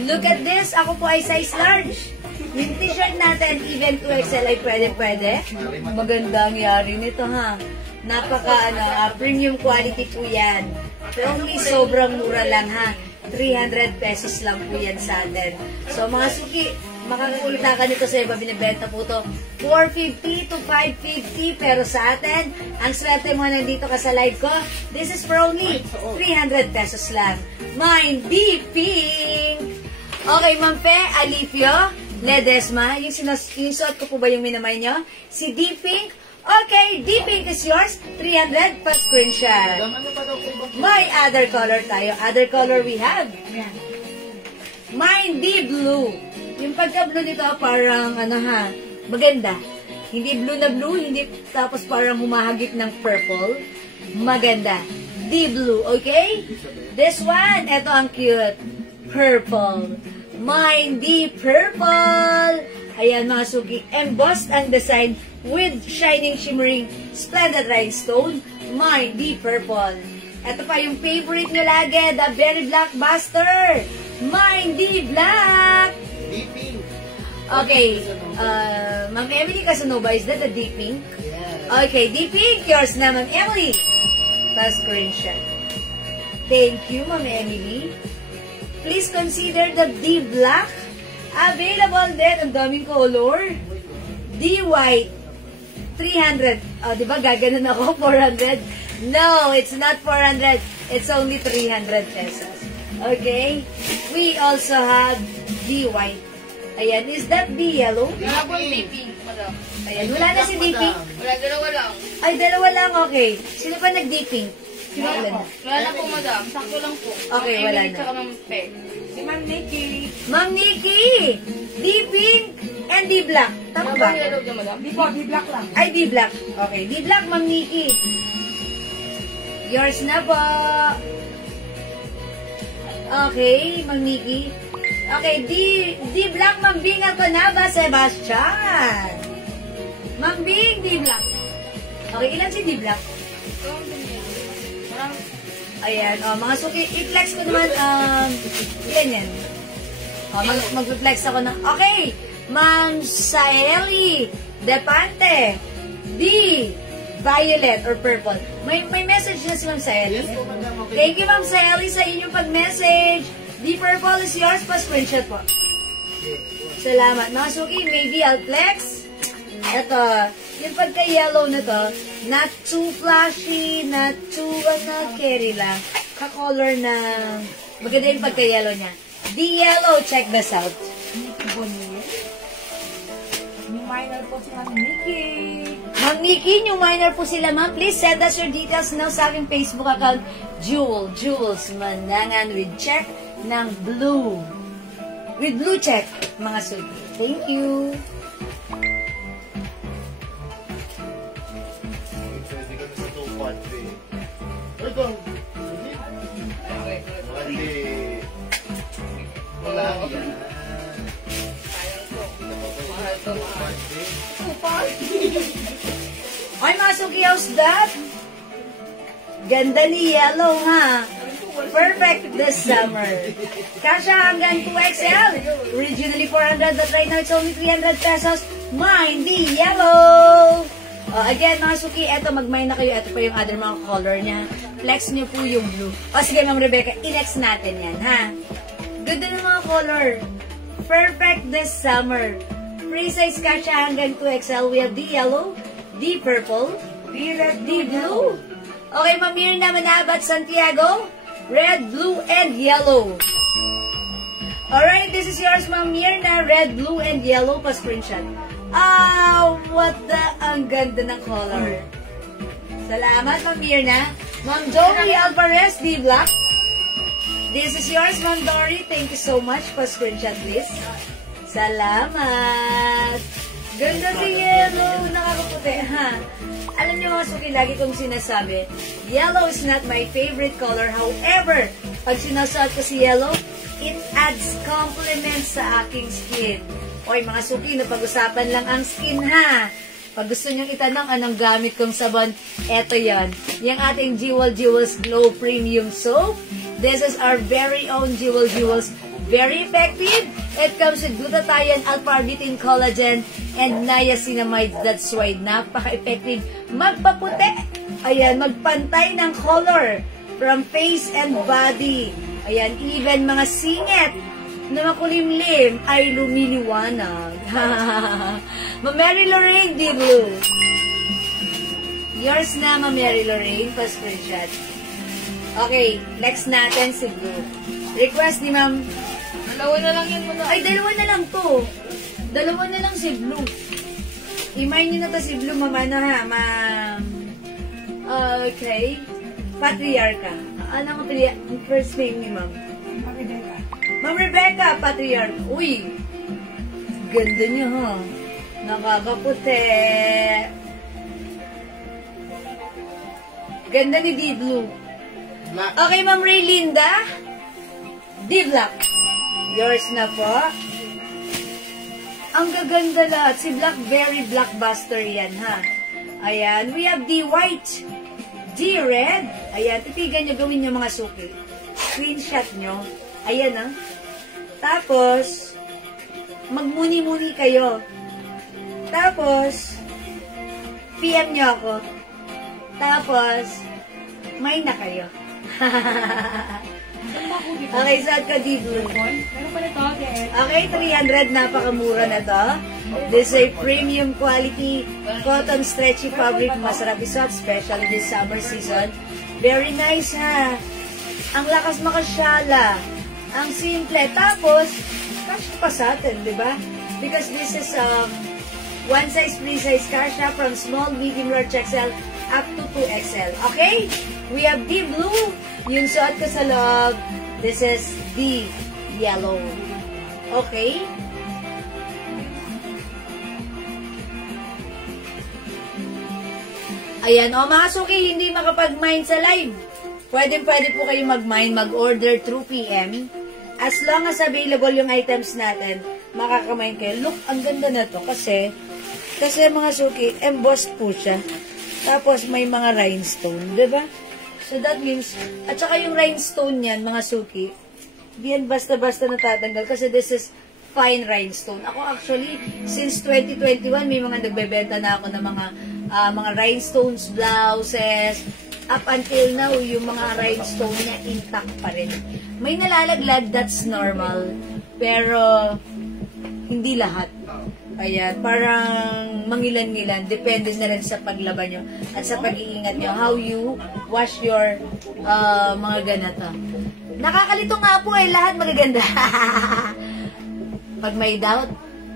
Look at this. Ako po ay size large. Yung t-shirt natin, even 2XL ay pwede. Maganda ang yari nito, ha. Napaka, premium quality po yan. Pero only sobrang mura lang, ha. 300 pesos lang po yan sa atin. So, mga suki, makakakita ka nito sa iba, binibenta po to 450 to 550, pero sa atin, ang swerte mo nandito ka sa live ko, this is for only 300 pesos lang. Mine, deep pink! Okay, Ma'am Pe, Alifio, Ledesma, yung suot ko po ba yung minamay nyo? Si Deep Pink, okay, Deep Pink is yours, 300 pa screenshot. May other color tayo. Other color we have. Mine, deep blue. Yung pagka-blue nito, parang, maganda. Hindi blue na blue, hindi tapos parang humahagip ng purple. Maganda. Deep blue, okay? This one, eto ang cute. Purple. Mine, deep purple. Ayan, mga suki. Embossed ang design with shining, shimmering, splendid rhinestone. Mine, deep purple. Ito pa yung favorite nyo lagi, the very blockbuster. Mine, deep black. Deep pink. Okay, Ma'am Emily Casanova, is that a deep pink? Okay, deep pink, yours na, Ma'am Emily. Pa screenshot. Thank you, Ma'am Emily. Please consider the D black. Available din. Ang daming color. D white. 300. Oh, di ba gaganon ako? 400. No, it's not 400. It's only 300 pesos. Okay? We also have D white. Ayan, is that D yellow? Wala po yung pink, madam. Ayan, wala na si D pink. Wala, dalawa lang. Ay, dalawa lang, okay. Sino pa nag-D pink? Wala na po, madam. Sakto lang po. Okay, Ma'am wala Emily, na. tsaka Ma'am Peg. Si Ma'am Nikki. Ma'am Nikki! D pink and D black. Tama Ano ba? ba yellow dyan, madam? Di po, di black lang. Ay, D black. Okay, D black, Ma'am Nikki. Yours na po. Okay, Ma'am Nikki. Okay, D black, Ma'am Bing Alconaba, Sebastian. Ma'am Bing, D black. Okay, ilan si D black? Parang, Ayan, mga suki, i-flex ko naman, ilan yan? Mag-flex ako ng, okay, Ma'am Saeli Depante, D, violet or purple. May message na si Ma'am Saeli. Yes po, madam. Okay. Thank you, Ma'am Saeli, sa inyong pag-message. D purple is yours, pa-screenshot po. Salamat. Mga suki, maybe I'll flex. Ito, yung pagka-yellow na to, not too flashy, not too, carry lang. Ka-color na, maganda yung pagka-yellow niya. The yellow, check this out. Nikki Bonnier. Yung minor po si Ma'am Nikki. Ma'am Nikki, new minor po sila, ma'am. Please send us your details now sa aking Facebook account, Jules Mandangan with check ng blue. With blue check, mga suki. Thank you. Pwede ka na sa 2-part eh. Ito. Hindi. Wala yan. mahal to, mahal. Ay, mga suki, how's that? Ganda ni yellow, ha? Perfect this summer. Kasha hanggang 2XL. Originally 400, but right now it's only 300 pesos. Mine the yellow. Again, mga suki, eto, mag-mine na kayo. Eto pa yung other mga color niya. Flex niyo po yung blue. O sige, Ma'am Rebecca, i-flex natin yan, ha? Ganda ng mga color. Perfect this summer. Free size kasha hanggang 2XL. We have the yellow, the purple, the red, the blue. Okay, Ma'am Mirna Manabat Santiago. Red, blue, and yellow. Alright, this is yours, Ma'am Mirna. Red, blue, and yellow. Pa-screenshot. What the... Ang ganda ng color. Salamat, Ma'am Mirna. Ma'am Dory Alvarez, the black. This is yours, Ma'am Dory. Thank you so much. Pa-screenshot, please. Salamat. Ganda si yellow. Nakakaputi, ha? Alam niyo mga suki, lagi kong sinasabi, yellow is not my favorite color. However, pag sinasuot ko si yellow, it adds compliments sa aking skin. Oy, mga suki, napag-usapan lang ang skin, ha? Pag gusto niyong itanong anong gamit kong sabon, eto yon. Yung ating Jewels Glow Premium Soap. This is our very own Jewels. Very effective. It comes with glutathione, alpha-arbutin, collagen, and niacinamide. That's why napaka-effective. Magpaputi. Ayan, magpantay ng color from face and body. Ayan, even mga singit na makulimlim ay lumiliwanag. Ma-Mary Lorraine, di blue. Yours na, Ma-Mary Lorraine. Pa-screenshot. Okay, next natin si blue. Request ni Ma'am. Dalawa na lang yun mo na. Ay, dalawa na lang to. Dalawa na lang si blue. I-mine nyo na to si blue, mama na ha, ma'am. Okay. Patriarca. Ano ang first name ni ma'am? Rebecca. Ma'am Rebecca, Patriarca. Uy, ganda niyo ha. Nakakaputi. Ganda ni D Blue. Black. Okay, Ma'am Raylinda. D Black. Yours na po. Ang gaganda lahat. Si Black, very blockbuster yan, ha? Ayan. We have the white. The red. Ayan. Titigan nyo, gawin nyo mga suki. Screenshot nyo. Ayan, ha? Tapos, magmuni-muni kayo. Tapos, PM nyo ako. Tapos, may na kayo. Okay, suot ko deep blue. Meron pa nito, okay. Okay, 300, napakamura na to. This is a premium quality cotton stretchy fabric. Masarap isuot, especially this summer season. Very nice ha. Ang lakas makasyala. Ang simple. Tapos, kasya pa sa atin, di ba? Because this is one size, free size kasya from small, medium, large XL up to 2XL. Okay? We have the blue. Yung suot ko sa loob. This is the yellow. Okay? Ayan, o mga suki, hindi makapag-mine sa live. Pwede po kayo mag-mine, mag-order through PM. As long as available yung items natin, makakamine kayo. Look, ang ganda na to kasi mga suki, embossed po siya. Tapos may mga rhinestone, diba? So that means, at saka yung rhinestone niyan, mga suki, di yan basta-basta natatanggal kasi this is fine rhinestone. Ako actually, since 2021, may mga nagbebenta na ako ng mga rhinestones, blouses. Up until now, yung mga rhinestone niya intact pa rin. May nalalaglag, that's normal. Pero, hindi lahat. Ayan, parang mangilan-ngilan. Depende na rin sa paglaban nyo at sa pag-iingat nyo. How you wash your mga ganata. Nakakalito nga po lahat magaganda. Pag may doubt,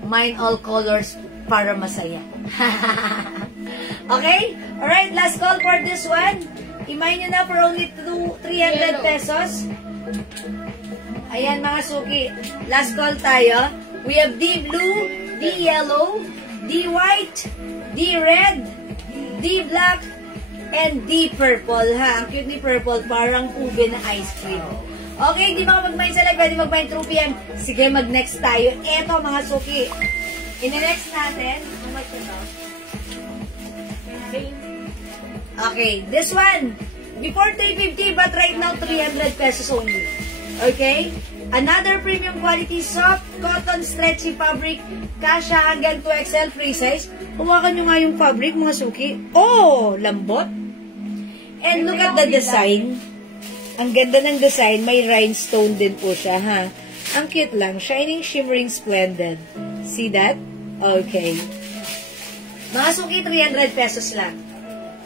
mine all colors para masaya. Okay? Alright, last call for this one. Imay nyo na for only 300 pesos. Ayan mga suki. Last call tayo. We have the blue, the yellow, the white, the red, the black, and the purple. Ha? Ang cute ni purple. Parang ube na ice cream. Okay, hindi makapag-mine sa live. Pwede mag-mine through PM. Sige, mag-next tayo. Eto mga suki. In-next natin. How much ito? Okay, this one. Before 350, but right now 300 pesos only. Okay? Another premium quality soft cotton stretchy fabric. Kasya hanggang 2XL free size. Huwakan nyo nga yung fabric, mga suki. Oh, lambot. And look at the design. Ang ganda ng design. May rhinestone din po siya, ha? Ang cute lang. Shining, shimmering, splendid. See that? Okay. Mga suki, 300 pesos lang.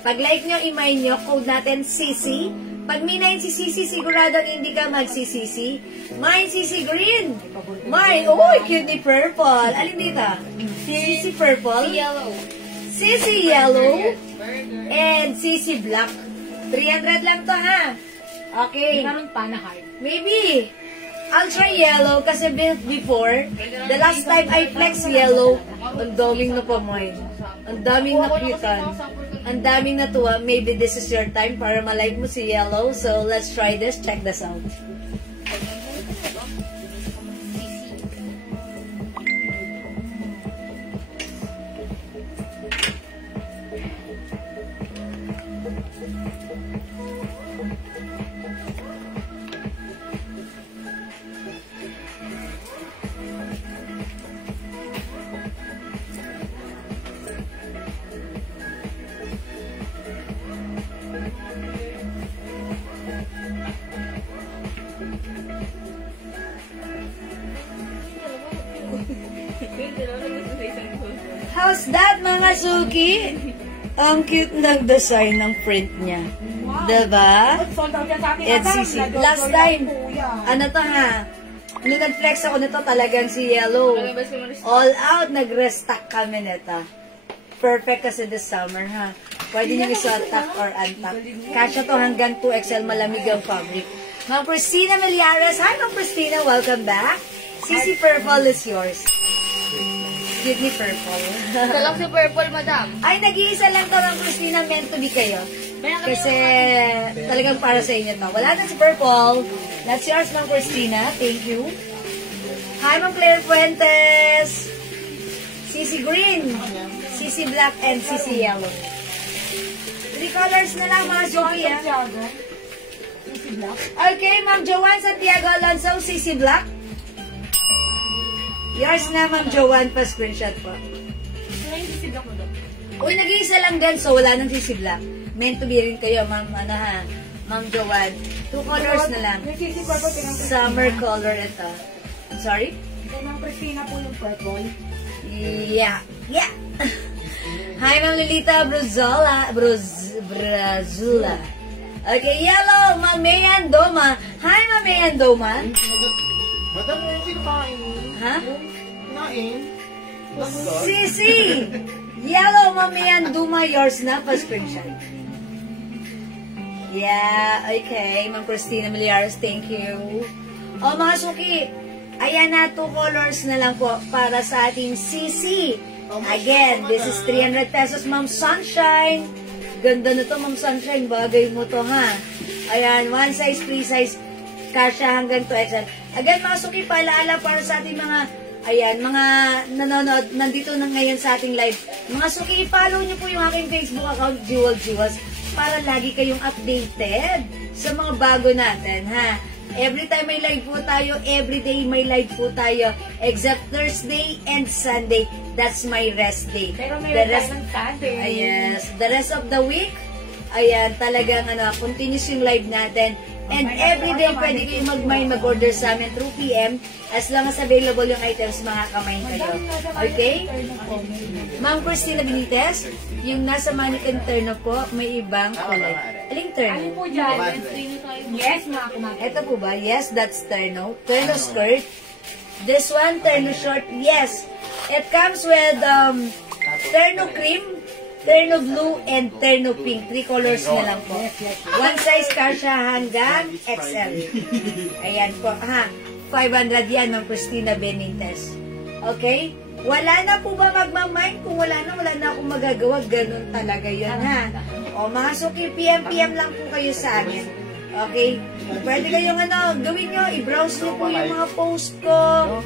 Pag like nyo, i-mine nyo, code natin CC. Pag minayin si CC, siguradong hindi ka mag-CC. Mine CC Green. Mine, oh, cute ni Purple. Alin dito? CC Purple. Yellow. CC Yellow. And CC Black. 300 lang to, ha? Okay. Meron pa na hard. Maybe. Ultra yellow kasi before, the last time I flex yellow, ang daming na pamoy. Ang daming nakitan. Ang daming natuwa. Maybe this is your time para malike mo si yellow. So, let's try this. Check this out. How's that, mga suki? Ang cute ng design ng print niya. Diba? Sold out yan sa akin. It's CC. Last time, ano to ha? Nung nag-flex ako nito, talagang si Yellow. All out, nag-restock kami nito. Perfect kasi this summer, ha? Pwede nyo isuot tuck or untuck. Kasya to hanggang 2XL, malamig ang fabric. Ma'am Christina Meliares. Hi, Ma'am Christina. Welcome back. CC Purple is yours. Give me purple. Talang si Purple, madam. Ay, nag-iisa lang to, Ma'am Christina. Meant to be kayo. Kasi talagang para sa inyo to. Wala na si Purple. That's yours, Ma'am Christina. Thank you. Hi, Ma'am Claire Fuentes. CC Green, CC Black, and CC Yellow. 3 colors na lang, mga Joey, ha? Okay, Ma'am Joanne Santiago Alonso, CC Black. Yours na, Ma'am Joanne, pa-screenshot po. Uy, nag-iisa lang din, so wala nang CC Black. Meant to be rin kayo, Ma'am, ano ha? Ma'am Joanne. 2 colors na lang. Yung sisi purple, pinang Summer color ito. Sorry? Pinang Christina po yung purple. Yeah. Yeah. Hi, Ma'am Lolita Brazula. Okay, yellow, Ma'am Mayan Doma. Hi, Ma'am Mayan Doma. Madam, okay na kain. Ha? Kain. Sisi! Yellow, Ma'am Mayan Doma. Yours na pa screenshot. Yeah, okay. Ma'am Christina Miliares, thank you. O, mga suki, ayan na, 2 colors na lang po para sa ating Sisi. Again, this is 300 pesos, Ma'am Sunshine. Ganda na to, Ma'am Sunshine. Bagay mo to, ha? Ayan, 1 size, 3 size. Kasha hanggang 2XL. Again, mga suki, paalaala para sa ating mga, ayan, mga nanonood, nandito na ngayon sa ating live. Mga suki, follow niyo po yung aking Facebook account, Jewel Jewels, para lagi kayong updated sa mga bago natin, ha? Every time may live po tayo, every day may live po tayo, except Thursday and Sunday. That's my rest day. Pero may The tayo ng Sunday. Yes, the rest of the week, ayan, talagang continuous yung live natin. And every day, pwede kayong mag-order sa amin through PM as long as available yung items, makakamain kayo. Okay? Ma'am Christina Benitez, yung nasa mannequin terno po, may ibang kulay. Aling terno? Ano po dyan? Yes, mga kumakas. Ito po ba? Yes, that's terno. Terno skirt. This one, terno short. Yes. It comes with terno cream, terno blue, and terno pink. 3 colors na lang po. 1 size kasha hanggang XL. Ayan po. Ha, 500 yan ng Christina Benitez. Okay? Wala na po ba magmamind? Kung wala na akong magagawa. Ganun talaga yan, ha? O, mga suki, PM lang po kayo sa amin. Okay? Pwede kayong gawin nyo, i-browse nyo po yung mga post ko.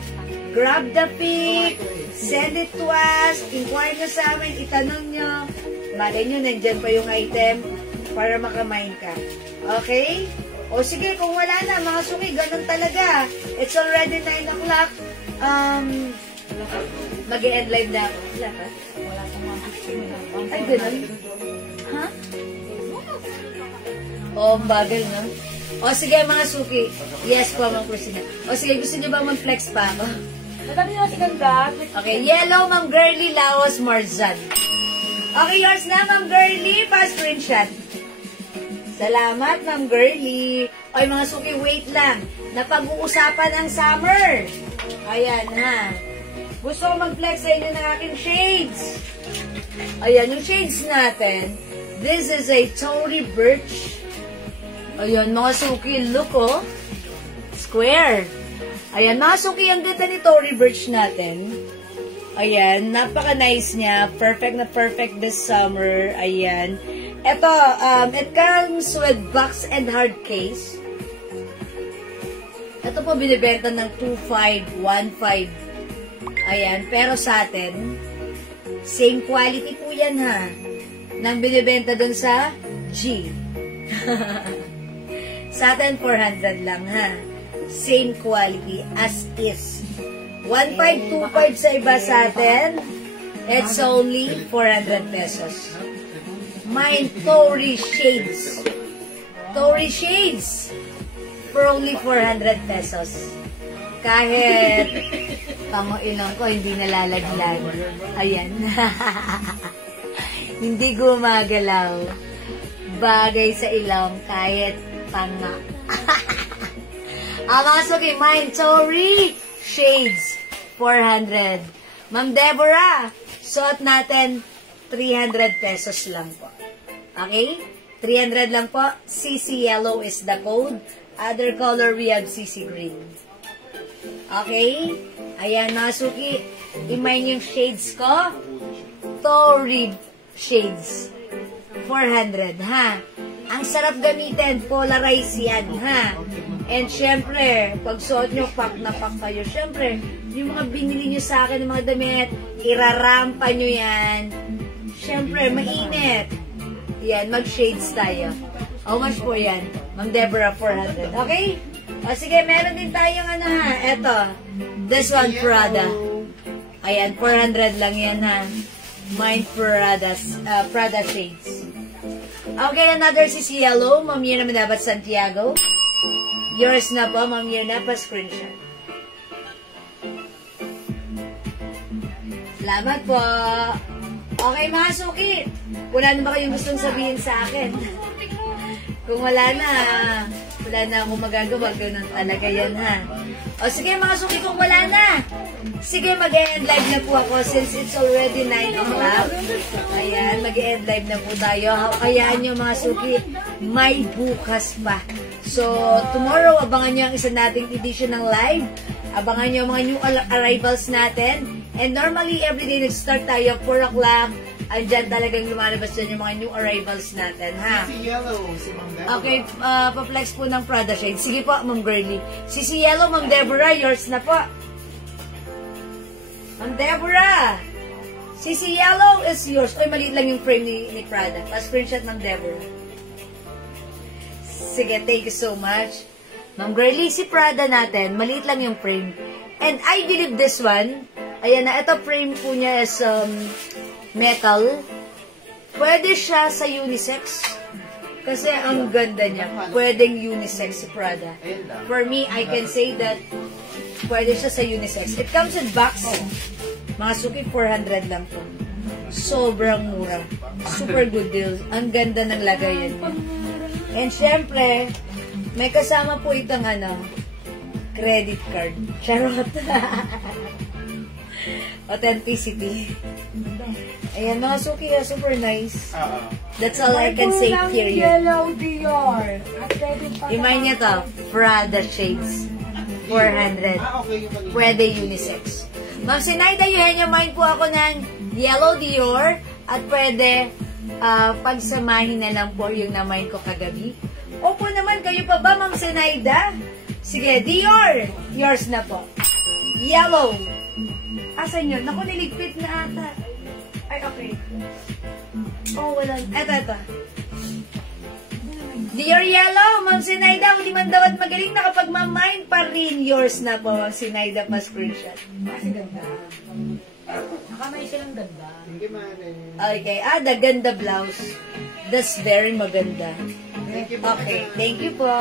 Grab the pic, send it to us, inquire nyo sa amin, itanong nyo. Malay nyo, nandyan pa yung item para makamain ka. Okay? O sige, kung wala na, mga suki, ganun talaga. It's already 9 o'clock. Mag-e-end live na ako. Wala ka? Wala pang mga 15 minutes. Ay, ganun. Ha? O, bagal, no? O, sige, mga suki. Yes po, Ma'am Christina. O, sige, gusto nyo ba mag-flex pa ako? Madami na si ganda. Okay, yellow, Ma'am Girly Lawas Marzan. Okay, yours na, Ma'am Girly. Pa-screenshot. Salamat, Ma'am Girly. Oy, mga suki, wait lang. Napag-uusapan ang summer. Ayan, ha. Gusto ko mag-flex sa inyo ng aking shades. Ayan, yung shades natin. This is a Tory Birch. Ayan, mga suki, look, oh. Square. Ayan, mga suki, ang ganda ni Tory Birch natin. Ayan, napaka-nice niya. Perfect na perfect this summer. Ayan. Ito, it comes with box and hard case. Ito po, binibenta ng 2.5, 1.5. Ayan, pero sa atin, same quality po yan, ha. Nang binibenta dun sa G. Sa atin, 400 lang, ha. Same quality as is. 1.5, 2.5 sa iba sa atin. It's only 400 pesos. Mine, Tory Shades. Tory Shades. For only 400 pesos. Kahit pango-ilong ko, hindi nalalaglag. Ayan. Hindi gumagalaw. Bagay sa ilong, kahit panga. Amasuki, mine, Tory Shades, 400. Ma'am Deborah, suot natin 300 pesos lang po. Okay? 300 lang po. CC yellow is the code. Other color, we have CC green. Okay? Ayan, Masuki, i-mine yung shades ko. Tory Shades, 400, ha? Ang sarap gamitin, polarize yan, ha? And syempre, pag suot nyo, pak na pak kayo. Syempre, yung mga binili nyo sa akin ng mga damit, irarampa nyo yan. Syempre, mainit. Yan, mag-shades tayo. How much po yan? Ma'am Deborah, 400. Okay? O sige, meron din tayong ha. Eto, this one, Prada. Ayan, 400 lang yan, ha? Mine Prada shades. Okay, another Sisi Yellow. Ma'am Mirna Manabat Santiago. Yours na po, Ma'am Mirna, pa-screenshot. Salamat po. Okay, mga suki. Wala na ba kayong gustong sabihin sa akin? Kung wala na akong magagawa. Ganun talaga yan, ha? O sige, mga suki, kung wala na. Sige, mag-e-end live na po ako since it's already 9 o'clock. Ayan, mag-e-end live na po tayo. Hayaan nyo, mga suki, may bukas pa. So, tomorrow, abangan nyo ang isa nating edition ng live. Abangan nyo ang mga new arrivals natin. And normally, everyday nag-start tayo 4 o'clock. Andyan talagang lumalabas dyan yung mga new arrivals natin, ha? Si Yellow, si Ma'am Deborah. Okay, pa-flex po ng Prada shade. Sige po, Ma'am Girlie. Sisi Yellow, Ma'am Deborah, yours na po. Ma'am Deborah! Sisi Yellow is yours. Oy, maliit lang yung frame ni Prada. Pa-screenshot, Ma'am Deborah. Sige, thank you so much. Ma'am Girlie, si Prada natin, maliit lang yung frame. And I believe this one, ayan na, ito frame po niya is metal. Pwede siya sa unisex. Kasi ang ganda niya. Pwedeng unisex si Prada. For me, I can say that pwede siya sa unisex. It comes in box. Mga suki, 400 lang po. Sobrang mura. Super good deal. Ang ganda ng lagayan niya. And syempre, may kasama po itong credit card. Charot. Authenticity. Ayan, mga suki, super nice. That's all I can say, period. Yellow Dior. Imay niya to, Prada shades. 400. Okay, yung kanina. Pwede unisex. Ma'am Sinaida, yung mind po ako ng Yellow Dior at pwede pagsamahin na lang po yung na-mind ko kagabi. Opo naman, kayo pa ba, Ma'am Sinaida? Sige, Dior! Yours na po. Yellow. Asan yun? Naku, niligpit na ata. Ay, okay. Oh, wala. Eto. Dior Yellow, Ma'am Sinaida, hindi man daw at magaling nakapag-mamind pa rin. Yours na po, Ma'am Sinaida, pa screenshot. Kasi ganda. Nakamay silang ganda. Hindi man Okay, the ganda blouse. That's very maganda. Thank you po. Okay, thank you po.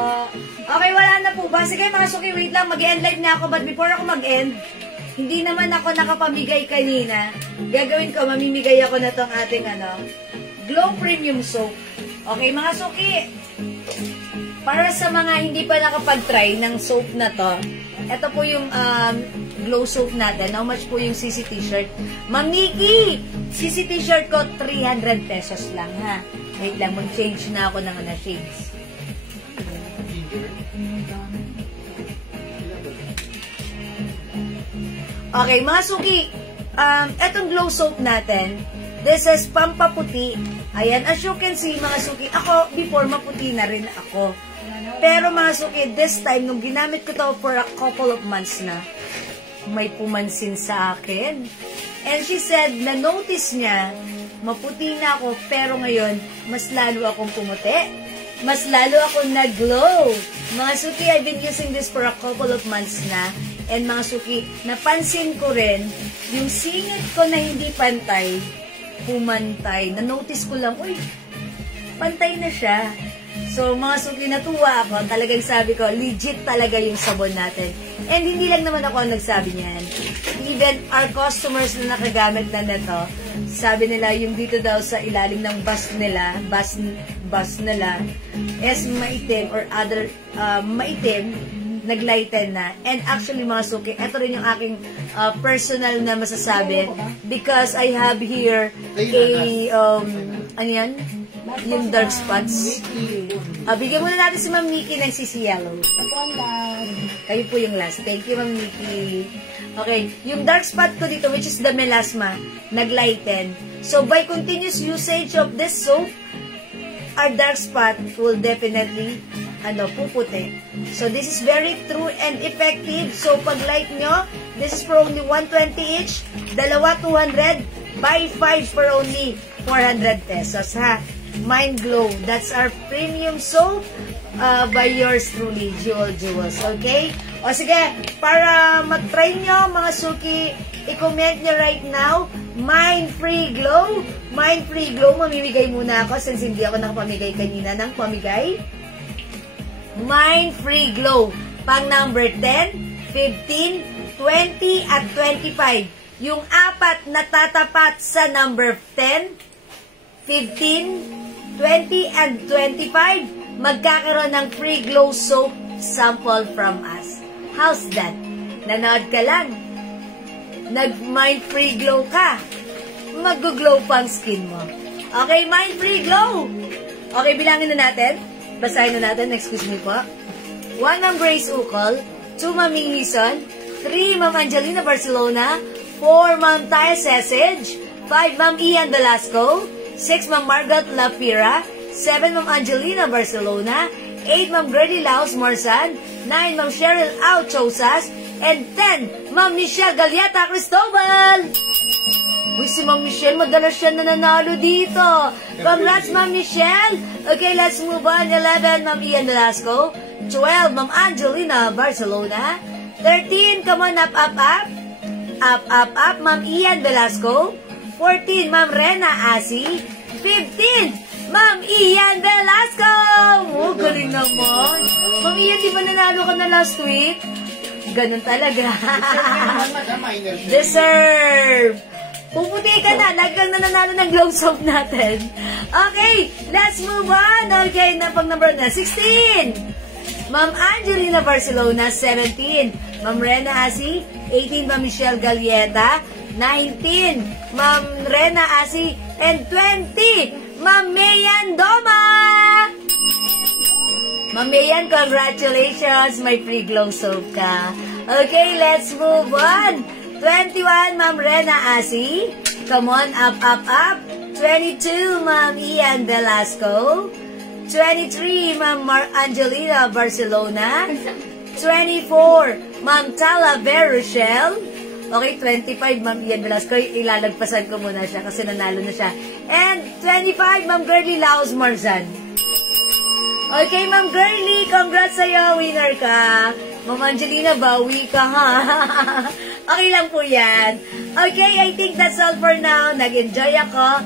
Okay, wala na po ba? Sige mga suki, wait lang, mag-end live na ako. But before ako mag-end, hindi naman ako nakapamigay kanina. Gagawin ko, mamimigay ako na tong ating Glow Premium Soap. Okay, mga suki. Para sa mga hindi pa nakapag-try ng soap na to, ito po yung glow soap natin. How much po yung CC t-shirt? Ma'am Nikki, CC t-shirt ko 300 pesos lang, ha? Wait lang, mag-change na ako ng shades. Okay, mga suki, etong glow soap natin, this is pampaputi. Ayan, as you can see, mga suki, ako, before, maputi na rin ako. Pero mga suki, this time, nung ginamit ko to for a couple of months na, may pumansin sa akin. And she said, na-notice niya, maputi na ako, pero ngayon, mas lalo akong pumuti. Mas lalo akong nag-glow. Mga suki, I've been using this for a couple of months na. And mga suki, napansin ko rin, yung singit ko na hindi pantay, pumantay. Na-notice ko lang, uy, pantay na siya. So, mga suki, natuwa ako. Talagang sabi ko, legit talaga yung sabon natin. And hindi lang naman ako ang nagsabi niyan. Even our customers na nakagamit na nito, sabi nila, yung dito daw sa ilalim ng bus nila, is maitim or other, maitim, naglighten na. And actually, mga suki, ito rin yung aking personal na masasabi because I have here ano yan? Yung dark spots. Bigyan muna natin si Ma'am Nikki ng Sisi Yellow. Kayo po yung last. Thank you, Ma'am Nikki. Okay, yung dark spot ko dito, which is the melasma, naglighten. So, by continuous usage of this soap, our dark spot will definitely puputi. So, this is very true and effective. So, pag light nyo, this is for only 120 each. Dalawa, 200. Buy 5 for only 400 pesos, ha? Mind Glow. That's our premium soap by yours truly, Jewels. Okay? O sige, para mag-try nyo, mga suki, i-comment nyo right now Mind Free Glow. Mind Free Glow, mamimigay muna ako since hindi ako nakapamigay kanina ng pamigay. Mind Free Glow. Pang number 10, 15, 20, at 25. Yung apat na tatapat sa number 10, 15, 20, and 25, magkakaroon ng free glow soap sample from us. How's that? Nanood ka lang. Nag-mind free glow ka. Mag-glow pang skin mo. Okay, mind free glow. Okay, bilangin na natin. Basahin na natin. Excuse me po. 1, Ma'am Grace Ukol. 2, Ma'am Mingison. 3, Ma'am Angelina Barcelona. 4, Ma'am Taya Sesage. 5, Ma'am Ian Velasco. 6, Ma'am Margot Lapira. 7, Ma'am Angelina Barcelona. 8, Ma'am Grady Laos Morsan. 9, Ma'am Cheryl Au Chosas. And 10, Ma'am Michelle Galieta Cristobal. Uy, si Ma'am Michelle, madalas siya nananalo dito. Congrats, Ma'am Michelle. Okay, let's move on. 11, Ma'am Ian Velasco. 12, Ma'am Angelina Barcelona. 13, come on, up, up, up. Up, up, up, Ma'am Ian Velasco. 14, Ma'am Rena Asi. 15, Ma'am Ian Velasco. Oh, galing naman. Ma'am Ian, di ba nanalo ka na last week? Ganun talaga. Deserve. Puputi ka na. Lagi kang nananalo ng glow soap natin. Okay, let's move on. Okay, na pang number na 16. Ma'am Angelina Barcelona, 17. Ma'am Rena Asi, 18. Ma'am Michelle Galieta, 19. Ma'am Rena Asi, and 20. Ma'am Mayan Doma. Ma'am Mayan, congratulations. May free glow soap ka. Okay, let's move on. 21, Ma'am Rena Asi. Come on, up, up, up. 22, Ma'am Ian Velasco. 23, Ma'am Angelina Barcelona. 24, Ma'am Talavera Rochelle. Okay, 25, Ma'am Ian Velasco. Ilalagpasan ko muna siya kasi nanalo na siya. And 25, Ma'am Girly Laos Marzan. Okay, Ma'am Girly, congrats sa'yo. Winner ka. Ma'am Angelina, bawi ka ha. Okay lang po yan. Okay, I think that's all for now. Nag-enjoy ako.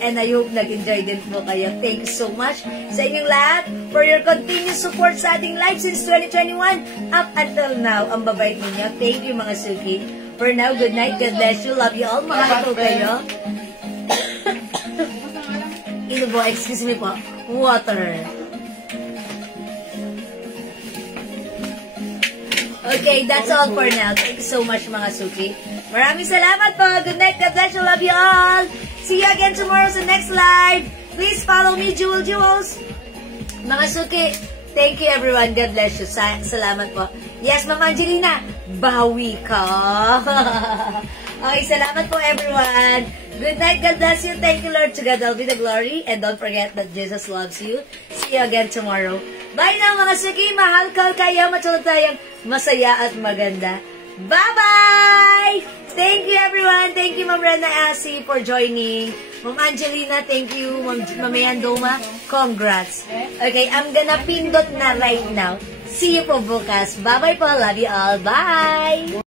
And I hope nag-enjoy din po kayo. Thank you so much sa inyong lahat for your continued support sa ating live since 2021 up until now. Ang babait ninyo. Thank you mga suki. For now, good night. God bless you. Love you all. Mahal po kayo. Ino po, excuse me po. Water. Okay, that's all for now. Thank you so much mga suki. Maraming salamat po. Good night. God bless you. Love you all. See you again tomorrow sa next live. Please follow me, Jewels. Mga suki, thank you everyone. God bless you. Salamat po. Yes, Ma'am Angelina, bawi ka. Okay, salamat po everyone. Good night. God bless you. Thank you, Lord. To God all be the glory. And don't forget that Jesus loves you. See you again tomorrow. Bye now mga suki. Mahal ko kayo. Matulog tayong masaya at maganda. Bye-bye! Thank you everyone. Thank you Ma'am Rena Asi for joining. Ma'am Angelina, thank you. Ma'am Mayan Doma, congrats. Okay, I'm gonna pindot na right now. See you po bukas. Bye-bye po. Love you all. Bye!